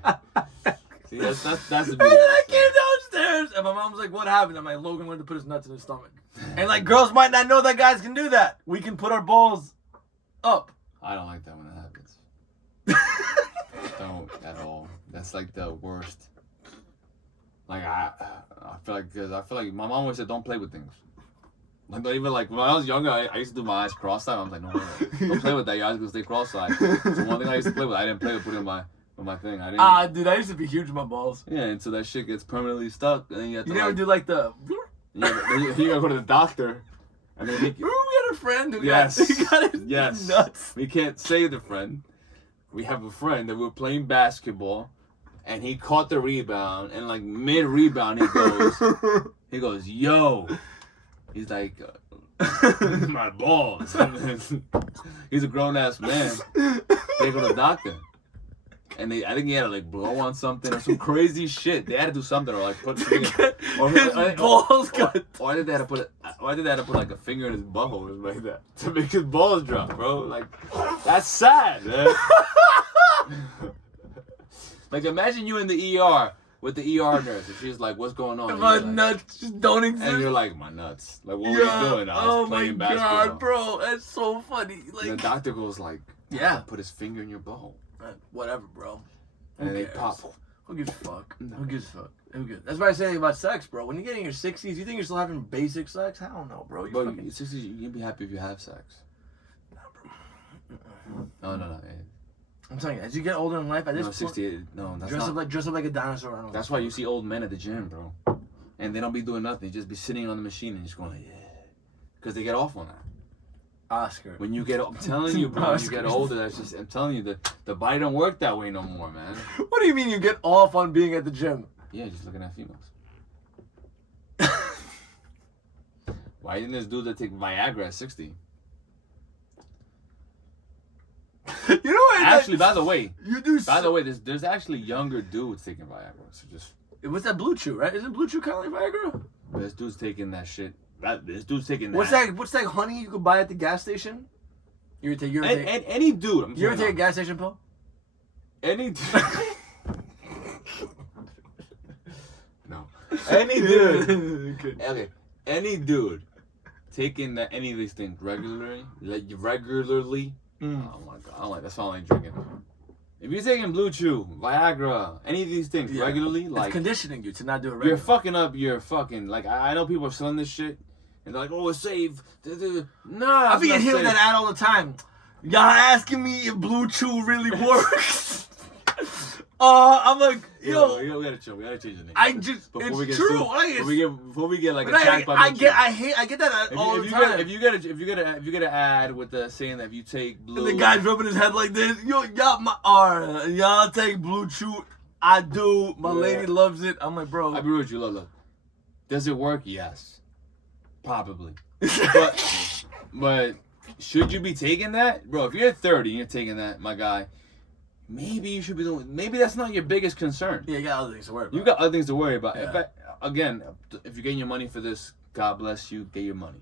See, that's the And then I came downstairs, and my mom was like, what happened? I'm like, Logan wanted to put his nuts in his stomach. And like, girls might not know that guys can do that. We can put our balls up. I don't like that when it happens. Don't at all. That's like the worst. Like I feel like my mom always said don't play with things. Like not even like when I was younger, I used to do my eyes cross-eyed. I was like, no, don't play with that. Your eyes gonna stay cross-eyed. So one thing I used to play with, I didn't play with putting my thing. I didn't. Dude, I used to be huge with my balls. Yeah, and so that shit gets permanently stuck, and then you have to. You never do like the. Yeah, then you gotta go to the doctor, and then Remember we had a friend who yes, got his nuts. We can't say the friend. We have a friend that we were playing basketball, and he caught the rebound, and like mid rebound, he goes, yo, he's like, my balls. He's a grown ass man. They go to the doctor. And I think he had to like blow on something or some crazy shit. They had to do something or like put his balls cut. Or did they have to put like a finger in his butthole or something like that to make his balls drop, bro? Like that's sad, man. Like, imagine you in the ER with the ER nurse, and she's like, "What's going on?" My like, nuts just don't exist. And you're like, "My nuts." Like, what were you doing? I was playing basketball. Oh my god, bro, that's so funny. Like, and the doctor goes like, "Yeah, put his finger in your butthole." Whatever, bro. And they pop. Who gives a fuck? No. Who gives a fuck? Who gives? That's why I say about sex, bro. When you get in your 60s, you think you're still having basic sex? Hell no, bro. But 60s, you can be happy if you have sex. Nah, bro. No. I'm telling you, as you get older in life, at this point, 68. No, that's dress not. up like a dinosaur. I don't That's why you see old men at the gym, bro, and they don't be doing nothing. They just be sitting on the machine and just going, like, yeah, because they get off on that. Oscar. When you get, I'm telling you, bro, when you get older, that's just, I'm telling you, the body don't work that way no more, man. What do you mean you get off on being at the gym? Yeah, just looking at females. Why isn't this dude that take Viagra at 60? You know what? Actually, by the way, By the way, there's actually younger dudes taking Viagra. So just. What's that Blue Chew, right? Isn't Blue Chew kind of like Viagra? This dude's taking that shit. This dude's taking that. What's that honey you could buy at the gas station? You ever take any dude. You ever take a gas station pill? Any dude. No. Any dude. Okay. Any dude taking any of these things regularly. Oh my god! I don't like. That's all I'm drinking. If you're taking Blue Chew, Viagra, any of these things regularly, like it's conditioning you to not do it regularly. You're fucking up. You're fucking like I know people are selling this shit, and they're like, "Oh, it's safe." Nah, I be hearing that ad all the time. Y'all asking me if Blue Chew really works? I'm like, yo, we gotta chill. We gotta change the name. It's true. Before we get like attacked by I get that all the time. If you get an ad with the saying that if you take Blue, and the guy's rubbing his head like this, y'all take Blue Chew. I do. My lady loves it. I'm like, bro. I be real with you, look. Does it work? Yes, probably. but should you be taking that, bro? If you're 30 and you're taking that, my guy. Maybe you should be doing. Maybe that's not your biggest concern. Yeah, you got other things to worry about. You got other things to worry about. Yeah. Again, if you're getting your money for this, God bless you. Get your money.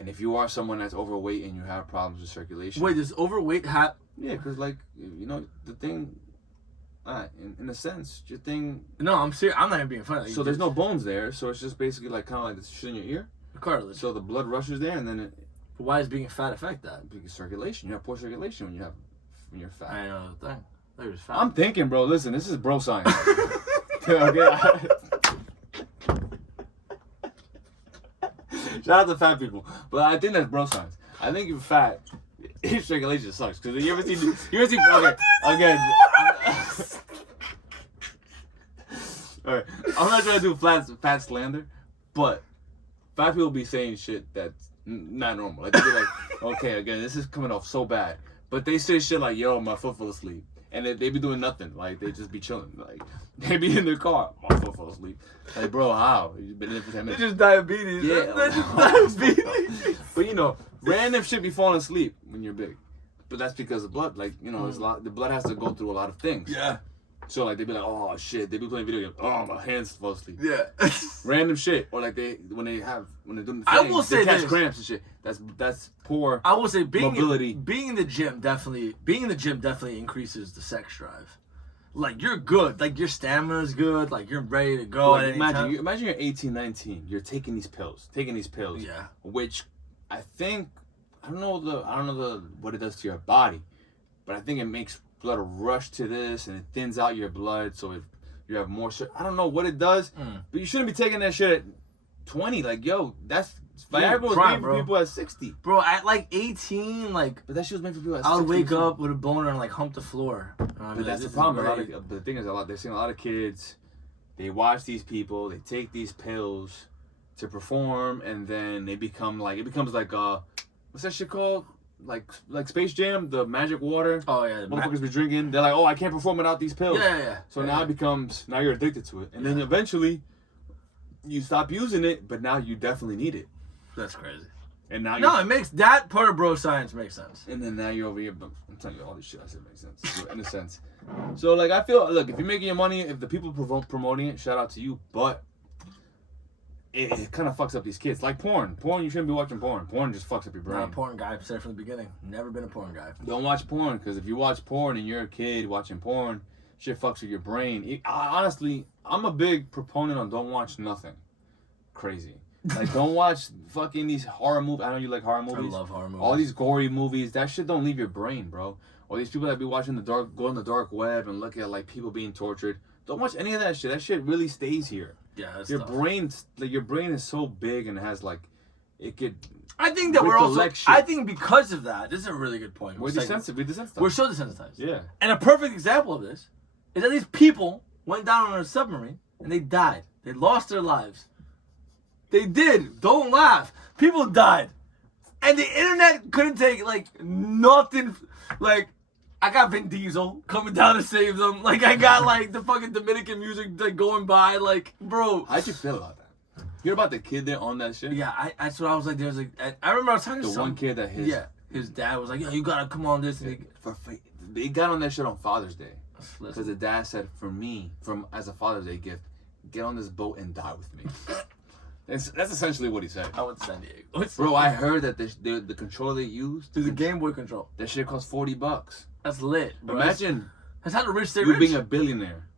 And if you are someone that's overweight and you have problems with circulation. Wait, does overweight have? Yeah, because like the thing. In a sense, your thing. No, I'm serious. I'm not even being funny. So there's no bones there. So it's just basically like kind of like this shit in your ear. Cartilage. So the blood rushes there, and then it. But why does being fat affect that? Because circulation. You have poor circulation when you're fat. I know the thing. I'm thinking, bro. Listen, this is bro science. Okay. Shout out to fat people, but I think that's bro science. I think if you're fat, your circulation sucks. Because you ever see? Okay, again. All right, I'm not trying to do fat slander, but fat people be saying shit that's not normal. Like they be like, okay, again, this is coming off so bad, but they say shit like, "Yo, my foot fell asleep." And they be doing nothing. Like, they just be chilling. Like, they be in their car. My foot fell asleep. Like, bro, how? You've been in there for 10 minutes. It's just diabetes. Yeah. That's just diabetes. But, random shit be falling asleep when you're big. But that's because of blood. Like, there's a lot. The blood has to go through a lot of things. Yeah. So, like, they be like, oh, shit. They be playing video games. Oh, my hands fell asleep. Yeah. Random shit. Or, like, when they're doing the thing, I will say they catch cramps and shit. That's poor I will say mobility. Being in the gym definitely increases the sex drive. Like, you're good. Like, your stamina's good. Like, you're ready to go at any time. Imagine you're 18, 19. You're taking these pills. Yeah. Which I think, I don't know what it does to your body, but I think it makes blood rush to this and it thins out your blood so you have more. I don't know what it does, but you shouldn't be taking that shit at 20. Like, yo, that's Viagra was made for people at 60. Bro, at like 18, like. But that shit was made for people at 60. I would wake up with a boner and like hump the floor. But that's the problem. But the thing is, they're seeing a lot of kids. They watch these people. They take these pills to perform, and then it becomes like what's that shit called? Like Space Jam, the magic water. Oh yeah, motherfuckers be drinking. They're like, oh, I can't perform without these pills. Yeah. So now it becomes you're addicted to it, and then eventually you stop using it, but now you definitely need it. That's crazy. And now it makes that part of bro science makes sense. And then now you're over here, but I'm telling you all this shit I said makes sense in a sense. So like I feel if you're making your money, if the people promoting it, shout out to you, but. It kind of fucks up these kids. Like porn. Porn, you shouldn't be watching porn. Porn just fucks up your brain. Not a porn guy. I've said it from the beginning. Never been a porn guy. Don't watch porn, because if you watch porn and you're a kid watching porn, shit fucks with your brain. Honestly, I'm a big proponent on don't watch nothing crazy. Like, don't watch fucking these horror movies. I know you like horror movies. I love horror movies. All these gory movies. That shit don't leave your brain, bro. Or these people that be watching go on the dark web and look at like people being tortured. Don't watch any of that shit. That shit really stays here. Yeah, that's your tough. your brain is so big and it has like, it could. I think that we're also. I think because of that, this is a really good point. We're desensitized. We're so desensitized. Yeah. And a perfect example of this is that these people went down on a submarine and they died. They lost their lives. They did. Don't laugh. People died. And the internet couldn't take, like, nothing. Like, I got Vin Diesel coming down to save them. Like, I got, like, the fucking Dominican music like, going by. Like, bro. How'd you feel about that? You heard about the kid there on that shit? Yeah, that's what I was like. There's like, I remember I was talking to the one kid that his. Yeah. His dad was like, yo, you gotta come on this. And they got on that shit on Father's Day. Because the dad said, for me, as a Father's Day gift, get on this boat and die with me. That's essentially what he said. I went to San Diego. Bro, I heard that the controller they used... There's a Game Boy control. That shit cost $40. That's lit, bro. Imagine... That's how the rich stay you rich. being a billionaire.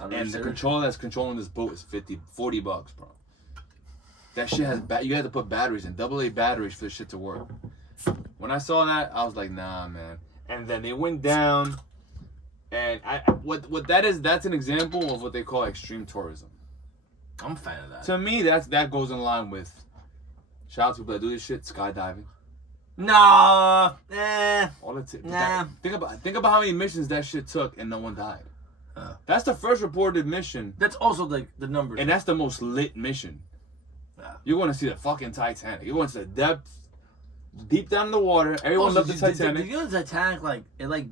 And the rich. controller that's controlling this boat is $40, bro. That shit has... You had to put batteries in. AA batteries for this shit to work. When I saw that, I was like, nah, man. And then they went down... And what that is, that's an example of what they call extreme tourism. I'm a fan of that. To me, that goes in line with shout out to people that do this shit, skydiving. Nah, All it nah. Think about how many missions that shit took and no one died. That's the first reported mission. That's also like the numbers. And that's the most lit mission. You're going to see the fucking Titanic. You're going to the depth, deep down in the water. Everyone loved the Titanic. Did you know the Titanic, like, it like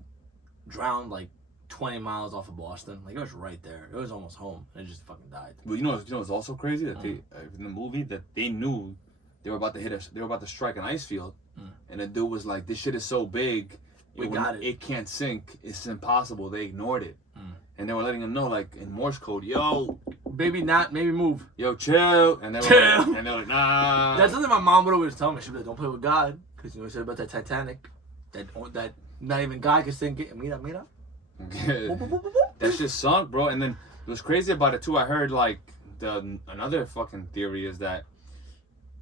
drowned like 20 miles off of Boston. Like, it was right there. It was almost home. And it just fucking died. Well, you know it's also crazy that they in the movie that they knew they were about to strike an ice field, and the dude was like, "This shit is so big, it can't sink. It's impossible." They ignored it, and they were letting them know, like in Morse code, "Yo, maybe move. Yo, chill." And they were like, "Nah." That's something my mom would always tell me. She'd be like, "Don't play with God," because you know, she said about that Titanic, that not even God could sink it. Mira. That shit sunk, bro. And then what's crazy about it too, I heard like another fucking theory is that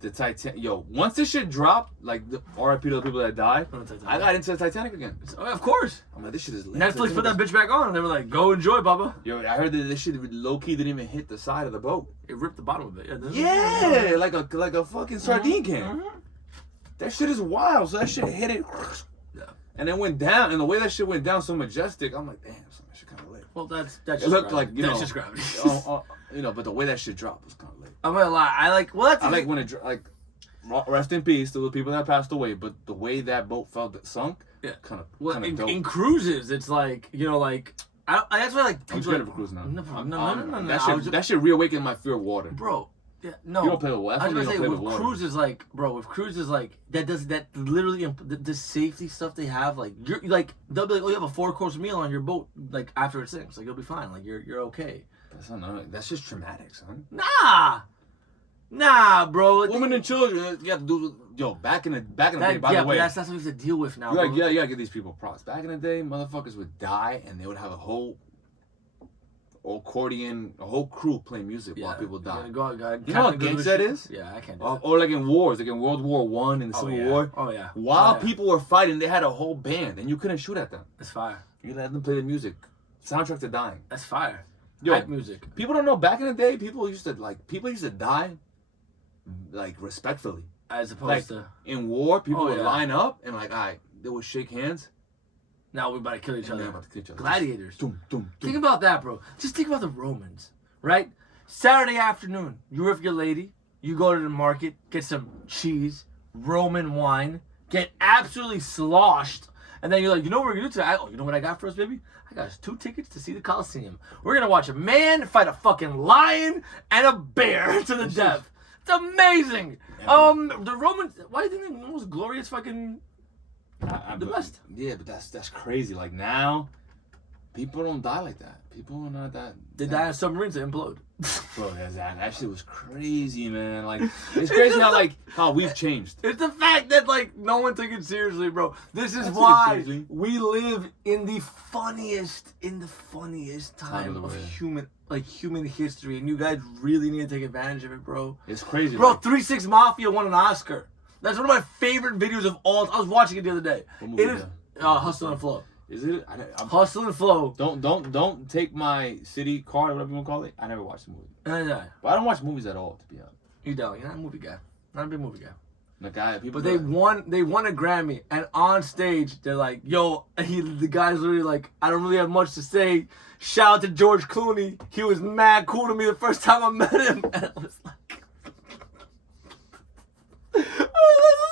the Titanic, once this shit dropped, like the RIP to the people that died, I got into the Titanic again. Of course. I'm like, this shit is lit. Netflix put that bitch back on. And they were like, go enjoy, Bubba. Yo, I heard that this shit low key didn't even hit the side of the boat. It ripped the bottom of it. Yeah, like a fucking sardine can. That shit is wild. So that shit hit it. And it went down, and the way that shit went down so majestic, I'm like, damn, that shit kind of lit. Well, that's it just looked gravity. like, That's just gravity. But the way that shit dropped was kind of lit. I'm gonna lie. I like when it rest in peace to the people that passed away, but the way that boat felt that sunk, kind of dope. In cruises, it's like, that's why like people I'm scared of a cruise now. No. That shit reawakened my fear of water. Bro. Yeah, no. You don't play with water. I was gonna say with cruises, like, bro, with cruises, like that literally the safety stuff they have, like you're like they'll be like, oh, you have a 4-course meal on your boat, like after it sinks, like you'll be fine, like you're okay. That's just traumatic, son. Nah, bro. Women and children, you have to do. Back in the day, by the way, that's what we have to deal with now. You gotta give these people props. Back in the day, motherfuckers would die and they would have a whole accordion, a whole crew playing music while people die. Go, you know how gangsta that is? Yeah, I can't do Or like in wars, like in World War I and the Civil War. Oh yeah. While people were fighting, they had a whole band and you couldn't shoot at them. That's fire. You let them play the music. Soundtrack to dying. That's fire. Hype music. People don't know. Back in the day, people used to die, like respectfully. As opposed to in war, people would line up and like, all right, they would shake hands. Now we're about to kill each other. Gladiators. Think about that, bro. Just think about the Romans, right? Saturday afternoon, you're with your lady. You go to the market, get some cheese, Roman wine, get absolutely sloshed. And then you're like, you know what we're going to do today? You know what I got for us, baby? I got us 2 tickets to see the Coliseum. We're going to watch a man fight a fucking lion and a bear to the death. It's amazing. The Romans, why didn't they the most glorious fucking... the best. Yeah, but that's crazy. Like now, People don't die like that. People are not that. They die in submarines to implode. Bro, that shit was crazy, man. Like, it's crazy how we've changed. It's the fact that like no one took it seriously, bro. This is why we live in the funniest time of human history, and you guys really need to take advantage of it, bro. It's crazy, bro. 3 6 Mafia won an Oscar. That's one of my favorite videos of all. I was watching it the other day. It is Hustle and Flow. Is it? Hustle and Flow. Don't take my city card or whatever you want to call it. I never watched the movie. Yeah. But I don't watch movies at all, to be honest. You don't. You're not a movie guy. Not a big movie guy. But they won a Grammy, and on stage they're like, "Yo," the guy's literally like, "I don't really have much to say. Shout out to George Clooney. He was mad cool to me the first time I met him." And I was like, "Oh, this is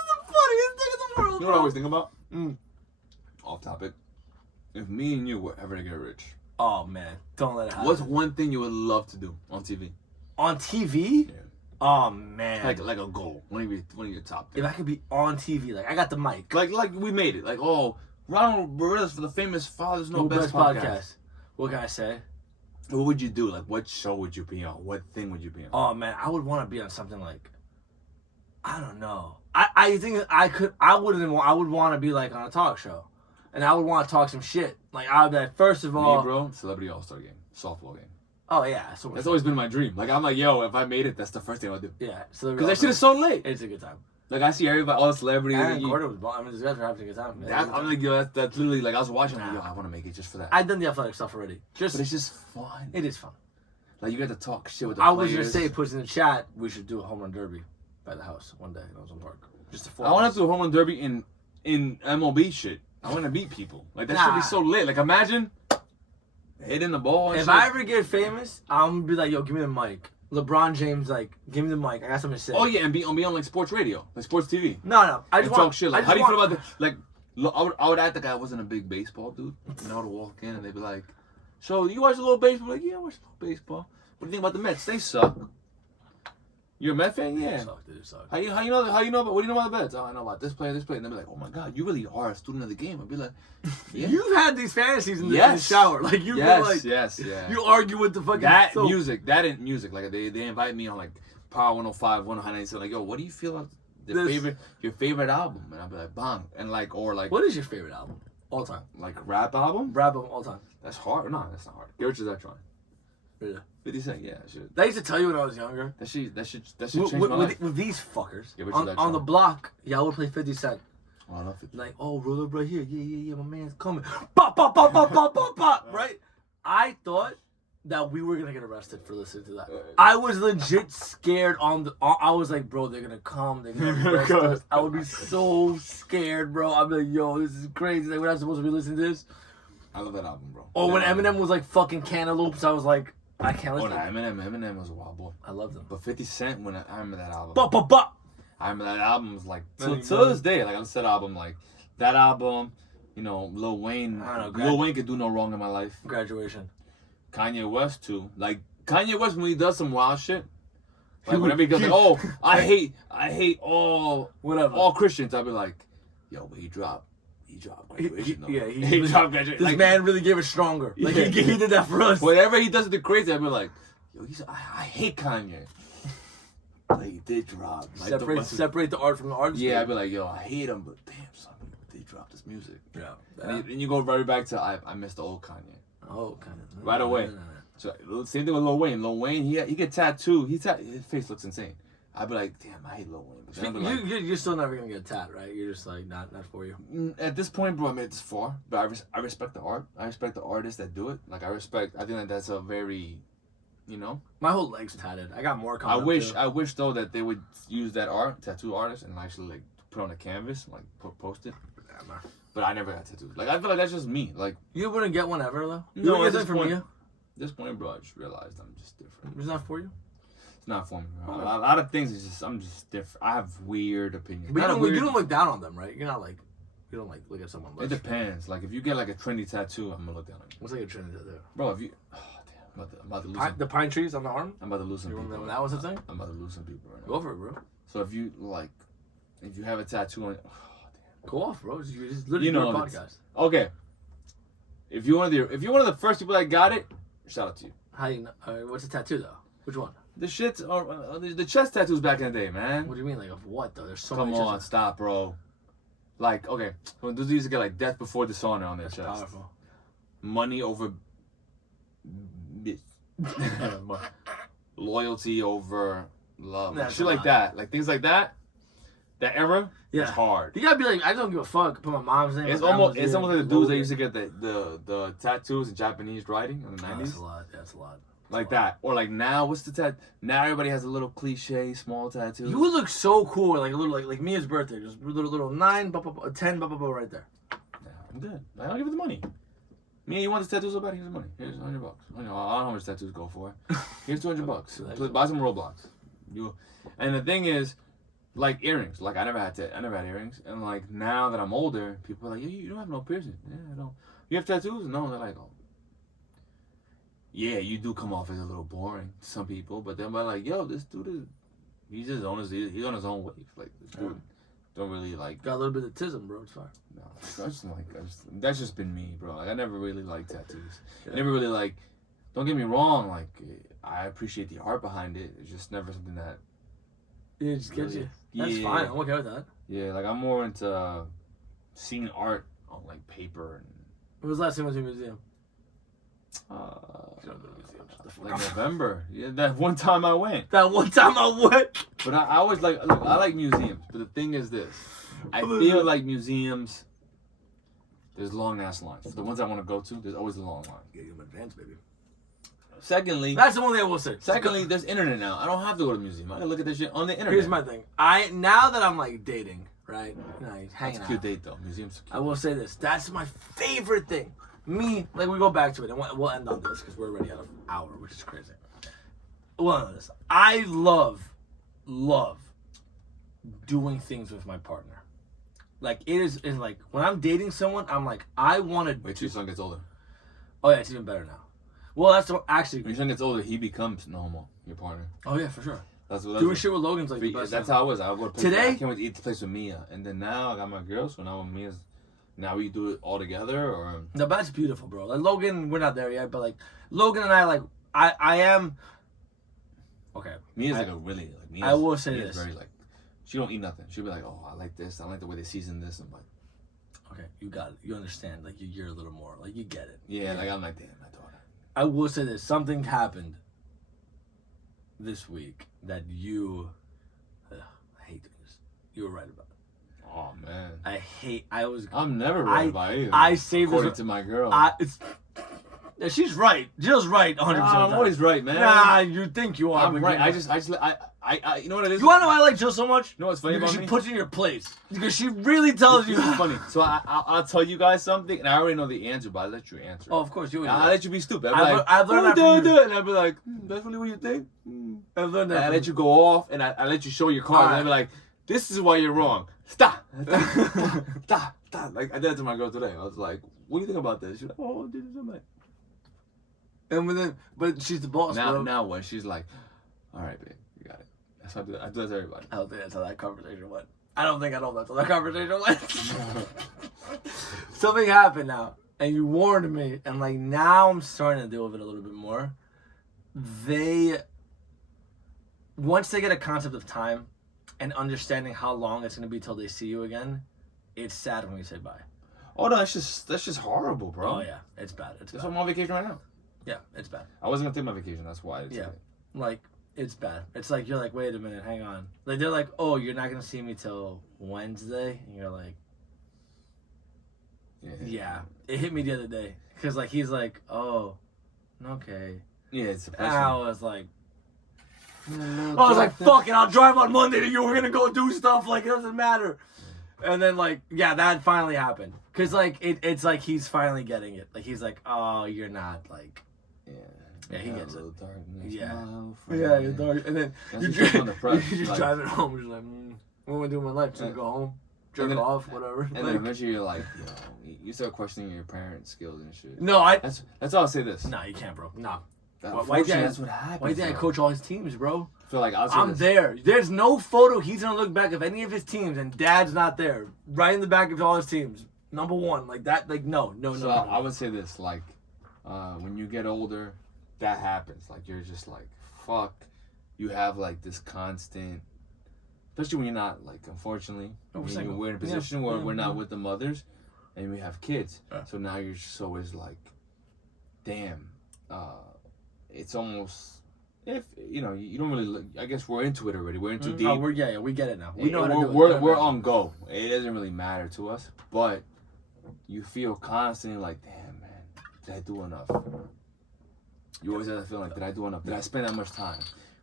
the funniest thing in the world." You know what I always think about? Mm. Off topic. If me and you were ever to get rich, oh man, don't let it happen. what's one thing you would love to do on TV? On TV? Yeah. Oh man. Like a goal. One of your top things. If I could be on TV, like I got the mic. Like we made it. Like, Ronald Barretta's for the famous Fathers Know Best podcast. What can I say? What would you do? Like, what show would you be on? What thing would you be on? Oh man, I would want to be on something like, I don't know. I think I would want to be like on a talk show. And I would want to talk some shit. Like, I would be like, first of all... Me, bro, Celebrity All-Star game. Softball game. Oh, yeah. That's always been my dream. Like, I'm like, yo, if I made it, that's the first thing I'll do. Yeah. Because that shit is so lit. It's a good time. Like, I see everybody, all the celebrities. And Gordon was born. I mean, these guys were having a good time. I'm like, yo, that's literally, like, I was watching, like, yo, I want to make it just for that. I've done the athletic stuff already. But it's just fun. It is fun. Like, you get to talk shit with the players. I was going to say, put in the chat, we should do a home run derby by the house one day in Ozone Park. Just to I want to do a home run derby in MLB shit. I want to beat people. Like, that should be so lit. Like, imagine hitting the ball and If I ever get famous, I'm going to be like, yo, give me the mic. LeBron James, like, give me the mic. I got something to say. Oh, yeah, and be on, like, sports radio. Like, sports TV. No. I just want to talk shit. Like, how do you feel about the... Like, I would act like I wasn't a big baseball dude. And I would walk in and they'd be like, so, you watch a little baseball? Like, yeah, I watch a little baseball. What do you think about the Mets? They suck. You're a Met fan? Yeah. They suck. How you know? What do you know about the Mets? Oh, I know about this player. And they'll be like, oh my God, you really are a student of the game. I'd be like, yeah. You've had these fantasies in the shower. Like, you've been like, yeah. You argue with the fucking... music. Like, they invite me on, like, Power 105, 197. Like, yo, what do you feel about your favorite album? And I'd be like, bang. And, like, or, like... What is your favorite album? All time. Like, rap album? Rap album, all time. That's hard. No, that's not hard. Get Rich or Die Trying. Yeah. 50 Cent, yeah, that should. They used to tell you when I was younger. That should change my life. With these fuckers Yeah, on the block, y'all would play 50 Cent. Oh, I love 50. Like, oh, roll up right here. Yeah, my man's coming. Bop, bop, bop, bop, bop, bop, bop. Right? I thought that we were gonna get arrested for listening to that. I was legit scared I was like, bro, they're gonna come. They're gonna arrest us. I would be so scared, bro. I'd be like, yo, this is crazy. Like, we're not supposed to be listening to this. I love that album, bro. Oh, when Eminem was like fucking Cantaloupes, I was like, I can't listen. Oh, no, Eminem was a wild boy. I love them. But 50 Cent, when I remember that album. Bop, bop, bop. I remember that album was like, to this day, like, I listened to that album, like, that album, you know, Lil Wayne. Lil Wayne could do no wrong in my life. Graduation. Kanye West, too. Like, Kanye West, when he does some wild shit, like, whenever he goes, like, oh, I hate all Christians, I'll be like, yo, but he dropped Graduation, though. He dropped Graduation. This man really gave it stronger. Like, he did that for us. Whenever he does it crazy, I'll be like, yo, I hate Kanye. Like, he did drop. Like, separate the art from the artist. Yeah, I'd be like, yo, I hate him, but damn, son, they dropped this music. Yeah. And you go right back to, I miss the old Kanye. Oh, Kanye. Right away. So, same thing with Lil Wayne. Lil Wayne, he get tattooed. His face looks insane. I'd be like, damn, I hate Lil Wayne. But then I'd be like, you're still never going to get a tat, right? You're just like, not for you. At this point, bro, I made it this far. But I respect the art. I respect the artists that do it. Like, I think that that's a very, you know. My whole leg's tatted. I got more coming I wish, though, that they would use that tattoo artist, and actually, like, put on a canvas, like, post it. Yeah, but I never got tattoos. Like, I feel like that's just me. Like, you wouldn't get one ever, though? You no, at this point, at this point, bro, I just realized I'm just different. It's not for you? It's not for me, bro. A lot of things is just, I'm just different. I have weird opinions. But you don't look down on them, right? You're not like, you don't like look at someone less. It depends. Like, if you get like a trendy tattoo, I'm gonna look down on you. What's like a trendy tattoo? Bro, if you, oh damn, I'm about to lose the pine trees on the arm? I'm about to lose some people. Remember that was the thing? I'm about to lose some people right now. Go for it, bro. So if you have a tattoo on, go off, bro. It's literally a podcast. Okay. if you're one of the first people that got it, shout out to you. How you know? What's the tattoo though? Which one? The shits are the chest tattoos back in the day, man. What do you mean, like of what though? There's so Come many. on, stop, bro. Like, okay, when dudes used to get like death before dishonor on their chest. Powerful. Money over loyalty over love. Like, shit like that. Like things like that. That era, it's hard. You gotta be like, I don't give a fuck. Put my mom's name. It's almost like the dudes that used to get the tattoos in Japanese writing in the 90s. That's a lot. That's a lot. Like that. Or like now, what's the tat? Now everybody has a little cliche small tattoo. You would look so cool, like a little like Mia's birthday, just little 9, 10, right there. Yeah, I'm good. I'll give it the money. Mia, you want this tattoo so bad? Here's the money. Here's $100. I don't know how much tattoos go for. Here's $200. Buy some Roblox. And the thing is, like earrings. Like I never had earrings, and like now that I'm older, people are like, you don't have no piercing. Yeah, I don't. You have tattoos? No. They're like, oh. Yeah, you do come off as a little boring to some people, but then they're like, yo, this dude is, he's on his own wave. Like this dude don't really like. Got a little bit of tism, bro. It's fine. No, that's just been me, bro. Like I never really liked tattoos. I never really like. Don't get me wrong. Like I appreciate the art behind it. It's just never something that. Yeah, it just gets you. That's fine. I'm okay with that. Yeah, like I'm more into seeing art on like paper and. When was the last time you went to a museum? Like November. Yeah, that one time I went. But I always look, I like museums. But the thing is this. I feel like museums, there's long ass lines. For the ones I want to go to, there's always a long line. Yeah, you're in advance, baby. Secondly, that's the one thing I will say. Secondly, there's internet now. I don't have to go to the museum. I can look at this shit on the internet. Here's my thing. Now that I'm like dating, right? Hanging that's a cute date though. Museums. I will say this. That's my favorite thing. Me, like we go back to it, and we'll end on this because we're already at an hour, which is crazy. We'll end on this. I love doing things with my partner. Like it is like when I'm dating someone, I'm like I want to. Wait till your son gets older. Oh yeah, it's even better now. Well, that's actually. When your son gets older, he becomes normal. Your partner. Oh yeah, for sure. That's doing shit with Logan's like the best. That's how it was. I would today. I can't wait to eat the place with Mia, and then now I got my girl, so now when Mia's. Now we do it all together, or no? But that's beautiful, bro. Like Logan, we're not there yet, but like Logan and I, like I am. Okay. Mia's like a really like. Mia's, I will say Mia's this. very like, she don't eat nothing. She'll be like, oh, I like this. I like the way they season this. I'm like, okay, you got it. You understand? Like you're a little more. Like you get it. Yeah, like I'm like, damn, my daughter. I will say this. Something happened this week that you. I hate this. You were right about. Oh man, I'm never right about either. I saved according this to my girl. Yeah, she's right. Jill's right 100%. I'm always right, man. Nah, you think you are. I'm right. I you know what it is? You wanna know why I like Jill so much? You know what's funny about me? Because she puts you in your place. Because she really tells you. This is funny. So I'll tell you guys something, and I already know the answer, but I let you answer. Oh, of course you. I'll let you be stupid. I've learned that from you. And I'll be like, that's really what you think. I've learned that. And I let you go off, and I let you show your card, and I'll be like, this is why you're wrong. Stop. Like I did that to my girl today. I was like, what do you think about this? She's like, oh, this is something. And but she's the boss, bro. Now what? She's like, all right, babe, you got it. That's how I do that. I do that to everybody. I don't think that's how that conversation went. I don't know that's how that conversation went. Something happened now, and you warned me, and like now I'm starting to deal with it a little bit more. Once they get a concept of time and understanding how long it's going to be till they see you again, it's sad when you say bye. Oh no, that's just horrible, bro. Oh yeah, it's bad. It's bad. I'm on vacation right now. Yeah, it's bad. I wasn't gonna take my vacation. That's why. Like it's bad. It's like you're like, wait a minute, hang on. Like they're like, oh, you're not gonna see me till Wednesday, and you're like, yeah. It hit me the other day because like he's like, oh, okay. Yeah, it's. And I was like, fuck it, I'll drive on Monday to you. We're gonna go do stuff. Like it doesn't matter. And then like, yeah, that finally happened. Cause like it's like he's finally getting it. Like he's like, oh, you're not like. Yeah, he gets it. Yeah, you're dark. And then you're just driving home. You're just like, what am I doing with my life? Just go home, jerk off, whatever. And then eventually you're like, you start questioning your parents' skills and shit. No, that's all I'll say this. Nah, you can't, bro. Nah. Why that's what happens. Why did I coach all his teams, bro? So like I'm there. There's no photo he's gonna look back of any of his teams, and Dad's not there. Right in the back of all his teams. Number one, like that, like no. So I would say this, like, when you get older, that happens. Like you're just like, fuck. You have like this constant, especially when you're not like, unfortunately, we're in a position where we're not with the mothers, and we have kids. Yeah. So now you're just always like, damn. It's almost. If you know, you don't really look, I guess we're into it already. We're into deep. Oh, we get it now. We know we're on go. It doesn't really matter to us, but you feel constantly like, damn man, did I do enough? You always have that feeling like, did I do enough? Did I spend that much time?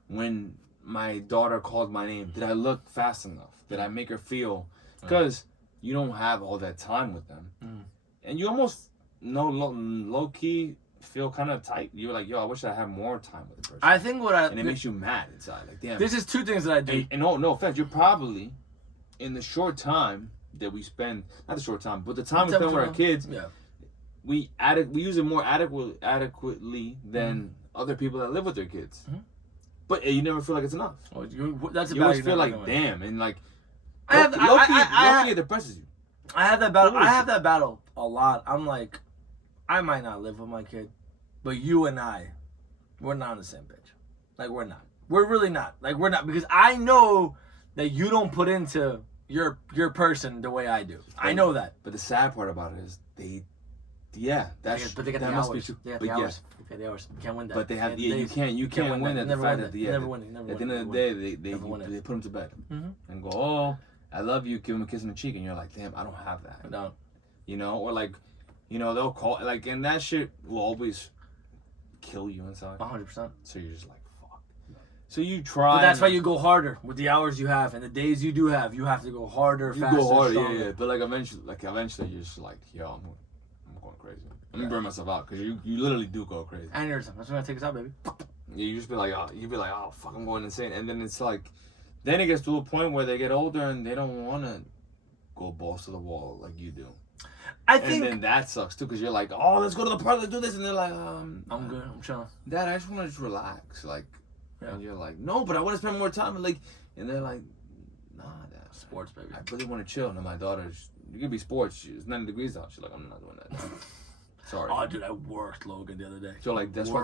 When my daughter called my name, did I look fast enough? Did I make her feel? Because you don't have all that time with them, and you almost low key. Feel kind of tight. You're like, yo, I wish I had more time with the person. I think and it makes you mad inside. Like, damn. This is two things that I do. And no offense, you're probably in the short time that we spend, not the short time, but the time we spend with our kids. Yeah. We use it more adequately than other people that live with their kids. Mm-hmm. But you never feel like it's enough. Oh, that's you always feel like, damn, and like, it depresses you. I have that battle. I have that battle a lot. I'm like, I might not live with my kid, but you and I, we're not on the same page. Like, we're not. We're really not. Like, we're not. Because I know that you don't put into your person the way I do. I know that. But the sad part about it is but they get the hours. They get the hours. You can't win that. But they have you can't win at the fact that at the end of the day they put them to bed and go, oh, I love you, give them a kiss on the cheek, and you're like, damn, I don't have that. I don't. You know, or like, you know, they'll call, like, and that shit will always kill you inside. 100%. So you're just like, fuck. So you try. But that's why you go harder with the hours you have and the days you do have. You have to go harder, faster, go harder, stronger. yeah. But like eventually you're just like, yo, I'm going crazy. I'm gonna burn myself out because you literally do go crazy. And you're that's gonna take us out, baby. Yeah, you just be like, oh, fuck, I'm going insane. And then it's like, then it gets to a point where they get older and they don't want to go balls to the wall like you do. And then that sucks too, because you're like, oh, let's go to the park, let's do this, and they're like, I'm good, I'm chilling. Dad, I just want to just relax, like, and you're like, no, but I want to spend more time, and they're like, nah, Dad, sports, baby. I really want to chill. And my daughter's, you can be sports. It's 90 degrees out. She's like, I'm not doing that. Sorry. Oh, dude, I worked Logan the other day. So like, that's what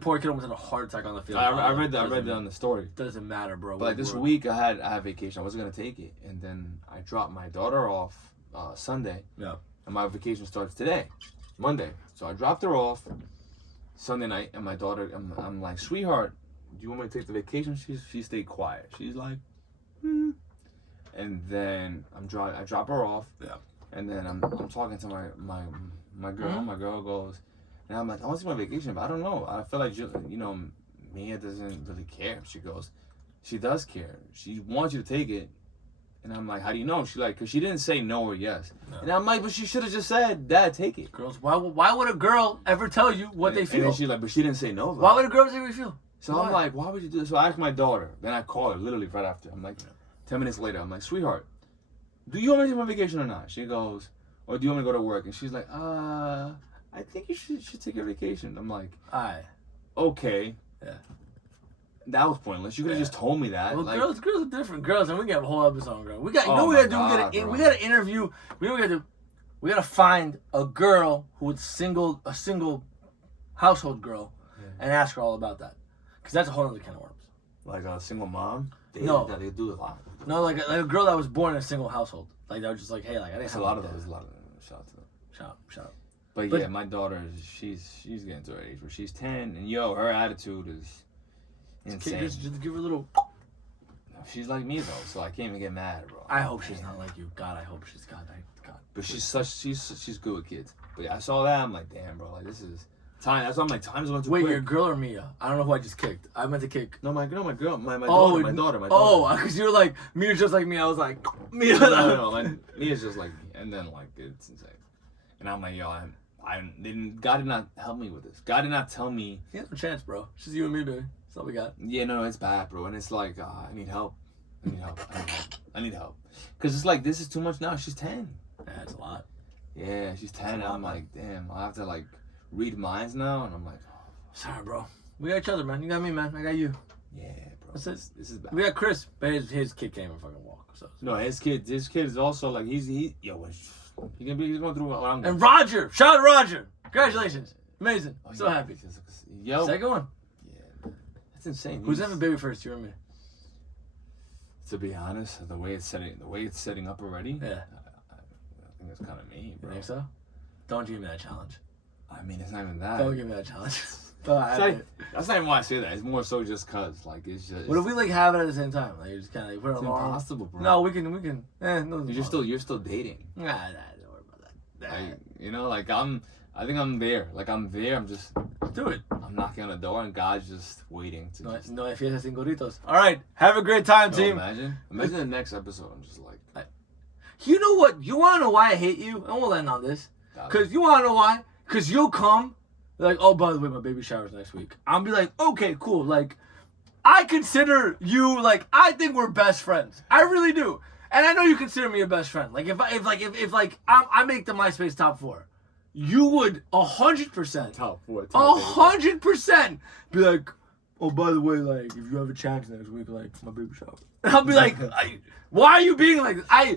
poor kid almost had a heart attack on the field. I read that on the story. Doesn't matter, bro. But like this week, I had vacation. I wasn't gonna take it, and then I dropped my daughter off Sunday. Yeah. And my vacation starts today, Monday. So I dropped her off Sunday night, and my daughter, I'm like, sweetheart, do you want me to take the vacation? She stayed quiet. She's like, And then I drop her off. Yeah. And then I'm talking to my girl. Mm-hmm. My girl goes, and I'm like, I want to see my vacation, but I don't know. I feel like Mia doesn't really care. She goes, she does care. She wants you to take it. And I'm like, how do you know? She's like, because she didn't say no or yes. No. And I'm like, but she should have just said, Dad, take it. Girls, why would a girl ever tell you what they feel? And she's like, but she didn't say no. Why would a girl say what you feel? So I'm like, why would you do this? So I asked my daughter. Then I call her literally right after. I'm like, 10 minutes later, I'm like, sweetheart, do you want me to take my vacation or not? She goes, or do you want me to go to work? And she's like, I think you should take your vacation. I'm like, okay. Yeah. That was pointless. You could have just told me that. Well, like, girls are different. Girls, and we got a whole episode on girls. We got, we gotta interview. We gotta find a girl who's a single household girl, and ask her all about that, because that's a whole other can of worms. Like a single mom? They do a lot. No, like a girl that was born in a single household. Like, that was just like, hey, like, I didn't have a lot of those. Shout out to them. Shout out. But yeah, my daughter, she's getting to her age where she's 10, and her attitude is insane. Just give her a little. She's like me though, so I can't even get mad, bro. I hope she's not like you. God, I hope she's God. But she's good with kids. But yeah, I saw that. I'm like, damn, bro. Like, this is time. That's why I'm like, time's going too quick. Wait, your girl or Mia? I don't know who I just kicked. I meant to kick. No, my girl. My daughter. Oh, because you were like, Mia's just like me. I was like, Mia. No. Mia's just like me. And then like, it's insane. And I'm like, yo, God did not help me with this. God did not tell me. You have no chance, bro. It's just you and me, baby. That's all we got. Yeah, no, it's bad, bro. And it's like, I need help. I need help. Because it's like, this is too much now. She's 10. Yeah, that's a lot. Yeah, she's 10. I'm like, damn, I have to like read minds now. And I'm like, oh. Sorry, bro. We got each other, man. You got me, man. I got you. Yeah, bro. This is bad. We got Chris, but his kid can't even fucking walk. So. No, his kid is also like, He's going through what I'm going. And Roger, shout out to Roger. Congratulations, amazing. So happy. Yo, Second one. Yeah, that's insane. Who's having baby first? You or me? To be honest, the way it's setting up already. Yeah. I think it's kind of me, bro. You think so? Don't give me that challenge. I mean, it's not even that. Don't give me that challenge. That's not even why I say that. It's more so just cause, like, it's just. What if we like have it at the same time? Like, you just kind of like put it It's on. impossible, bro. No, we can. No, You're still dating. Nah, don't worry about that. Like, you know, like I think I'm there. Like I'm there. I'm just. Do it. I'm knocking on the door and God's just waiting to. No hay fiestas sin gorritos. All right, have a great time, team. Imagine the next episode. I'm just like. You know what? You want to know why I hate you? I won't end on this. Because you want to know why? Because you'll come, like, oh, by the way, my baby shower's next week. I'll be like, okay, cool. Like, I consider you, like, I think we're best friends. I really do. And I know you consider me a best friend. Like, if I make the MySpace top 4, you would 100%. Top 4. 100% be like, oh, by the way, like, if you have a chance next week, like, my baby shower. And I'll be like, why are you being like this? I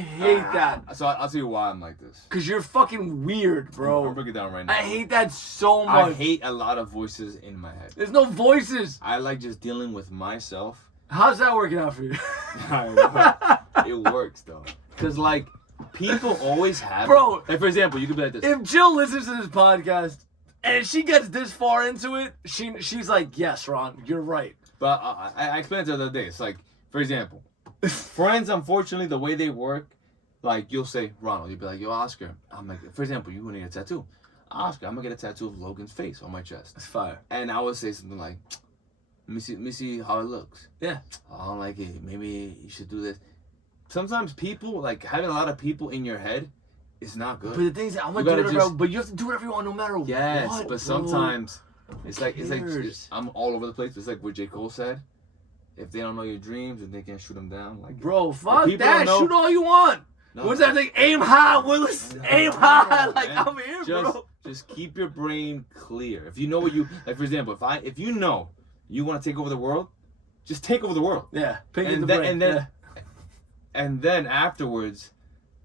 hate that. So I'll tell you why I'm like this. Because you're fucking weird, bro. I'll break it down right now. I hate that so much. I hate a lot of voices in my head. There's no voices. I like just dealing with myself. How's that working out for you? It works, though. Because, like, people always have... Bro. Like, for example, you could be like this. If Jill listens to this podcast and she gets this far into it, she's like, yes, Ron, you're right. But I explained it the other day. It's like, for example, friends, unfortunately, the way they work, like, you'll say, Ronald, you'll be like, yo, Oscar, I'm like, for example, you want to get a tattoo. Oscar, I'm going to get a tattoo of Logan's face on my chest. That's fire. And I would say something like, let me see how it looks. Yeah. I don't like it. Maybe you should do this. Sometimes people, like, having a lot of people in your head is not good. But the thing is, I'm going to do whatever, but you have to do whatever you want no matter what. Yes, but sometimes it's like cares? I'm all over the place. It's like what J. Cole said. If they don't know your dreams, and they can't shoot them down. Like, bro, fuck that. Shoot all you want. No. What's that thing? Aim high, Willis. Aim high. Like, man. I'm here, bro. Just keep your brain clear. If you know what you like, for example, if you know you want to take over the world, just take over the world. Yeah. And then afterwards,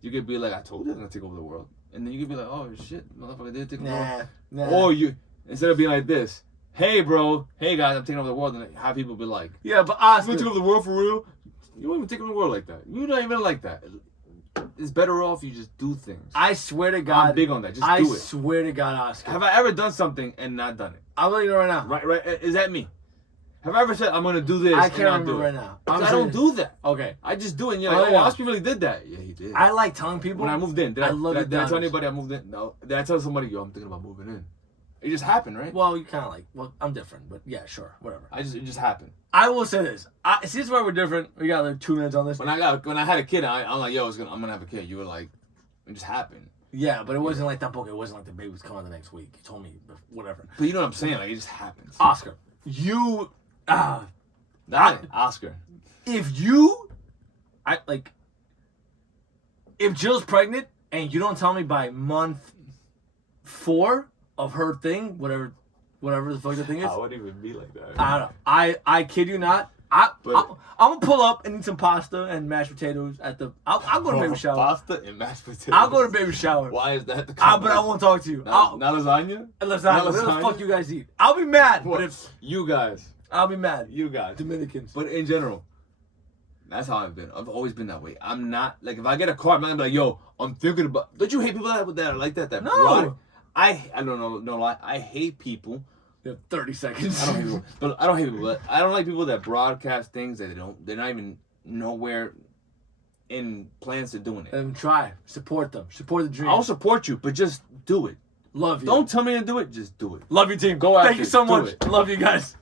you could be like, I told you I was gonna take over the world. And then you could be like, oh shit, motherfucker did take over the world. Or you, instead of being like this, hey bro, hey guys, I'm taking over the world, and have people be like, yeah, but Oscar, you take over the world for real? You won't even take over the world like that. You're not even like that. It's better off you just do things. I swear to God, I'm big on that. Just do it. I swear to God, Oscar. Have I ever done something and not done it? I'll let you know right now. Right. Is that me? Have I ever said I'm gonna do this? I can't remember right now. I don't do that. Okay. I just do it. And you're like, Oscar really did that. Yeah, he did. I like telling people. When I moved in, did I tell anybody I moved in? No. Did I tell somebody, yo, I'm thinking about moving in? It just happened, right? Well, you kind of like. Well, I'm different, but yeah, sure, whatever. It just happened. I will say this. See, this is why we're different. We got like 2 minutes on this. When I had a kid, I'm like, yo, I'm gonna have a kid. You were like, it just happened. Yeah, but it wasn't like that book. It wasn't like the baby was coming the next week. You told me, whatever. But you know what I'm saying? Like, it just happens. Oscar, you. Oscar. If Jill's pregnant and you don't tell me by month 4 of her thing, whatever the fuck the thing is. I wouldn't even be like that. I don't know. I kid you not. I'm gonna pull up and eat some pasta and mashed potatoes at the. I'll go to baby shower. Pasta and mashed potatoes. I'll go to baby shower. Why is that the but I won't talk to you. Not lasagna? Lasagna. What the fuck you guys eat? I'll be mad. What? But if you guys. I'll be mad. You guys. Dominicans. But in general, that's how I've been. I've always been that way. I'm not, like, if I get a car, I'm not gonna be like, yo, I'm thinking about. Don't you hate people that are like that? No. I don't know, no lie. I hate people. You have 30 seconds. I don't hate people. But I don't hate people. But I don't like people that broadcast things that they're not even nowhere in plans to doing it. And try. Support them. Support the dream. I'll support you, but just do it. Love you. Don't tell me to do it, just do it. Love you, team. Go after it. Thank you so much. It. Love you guys.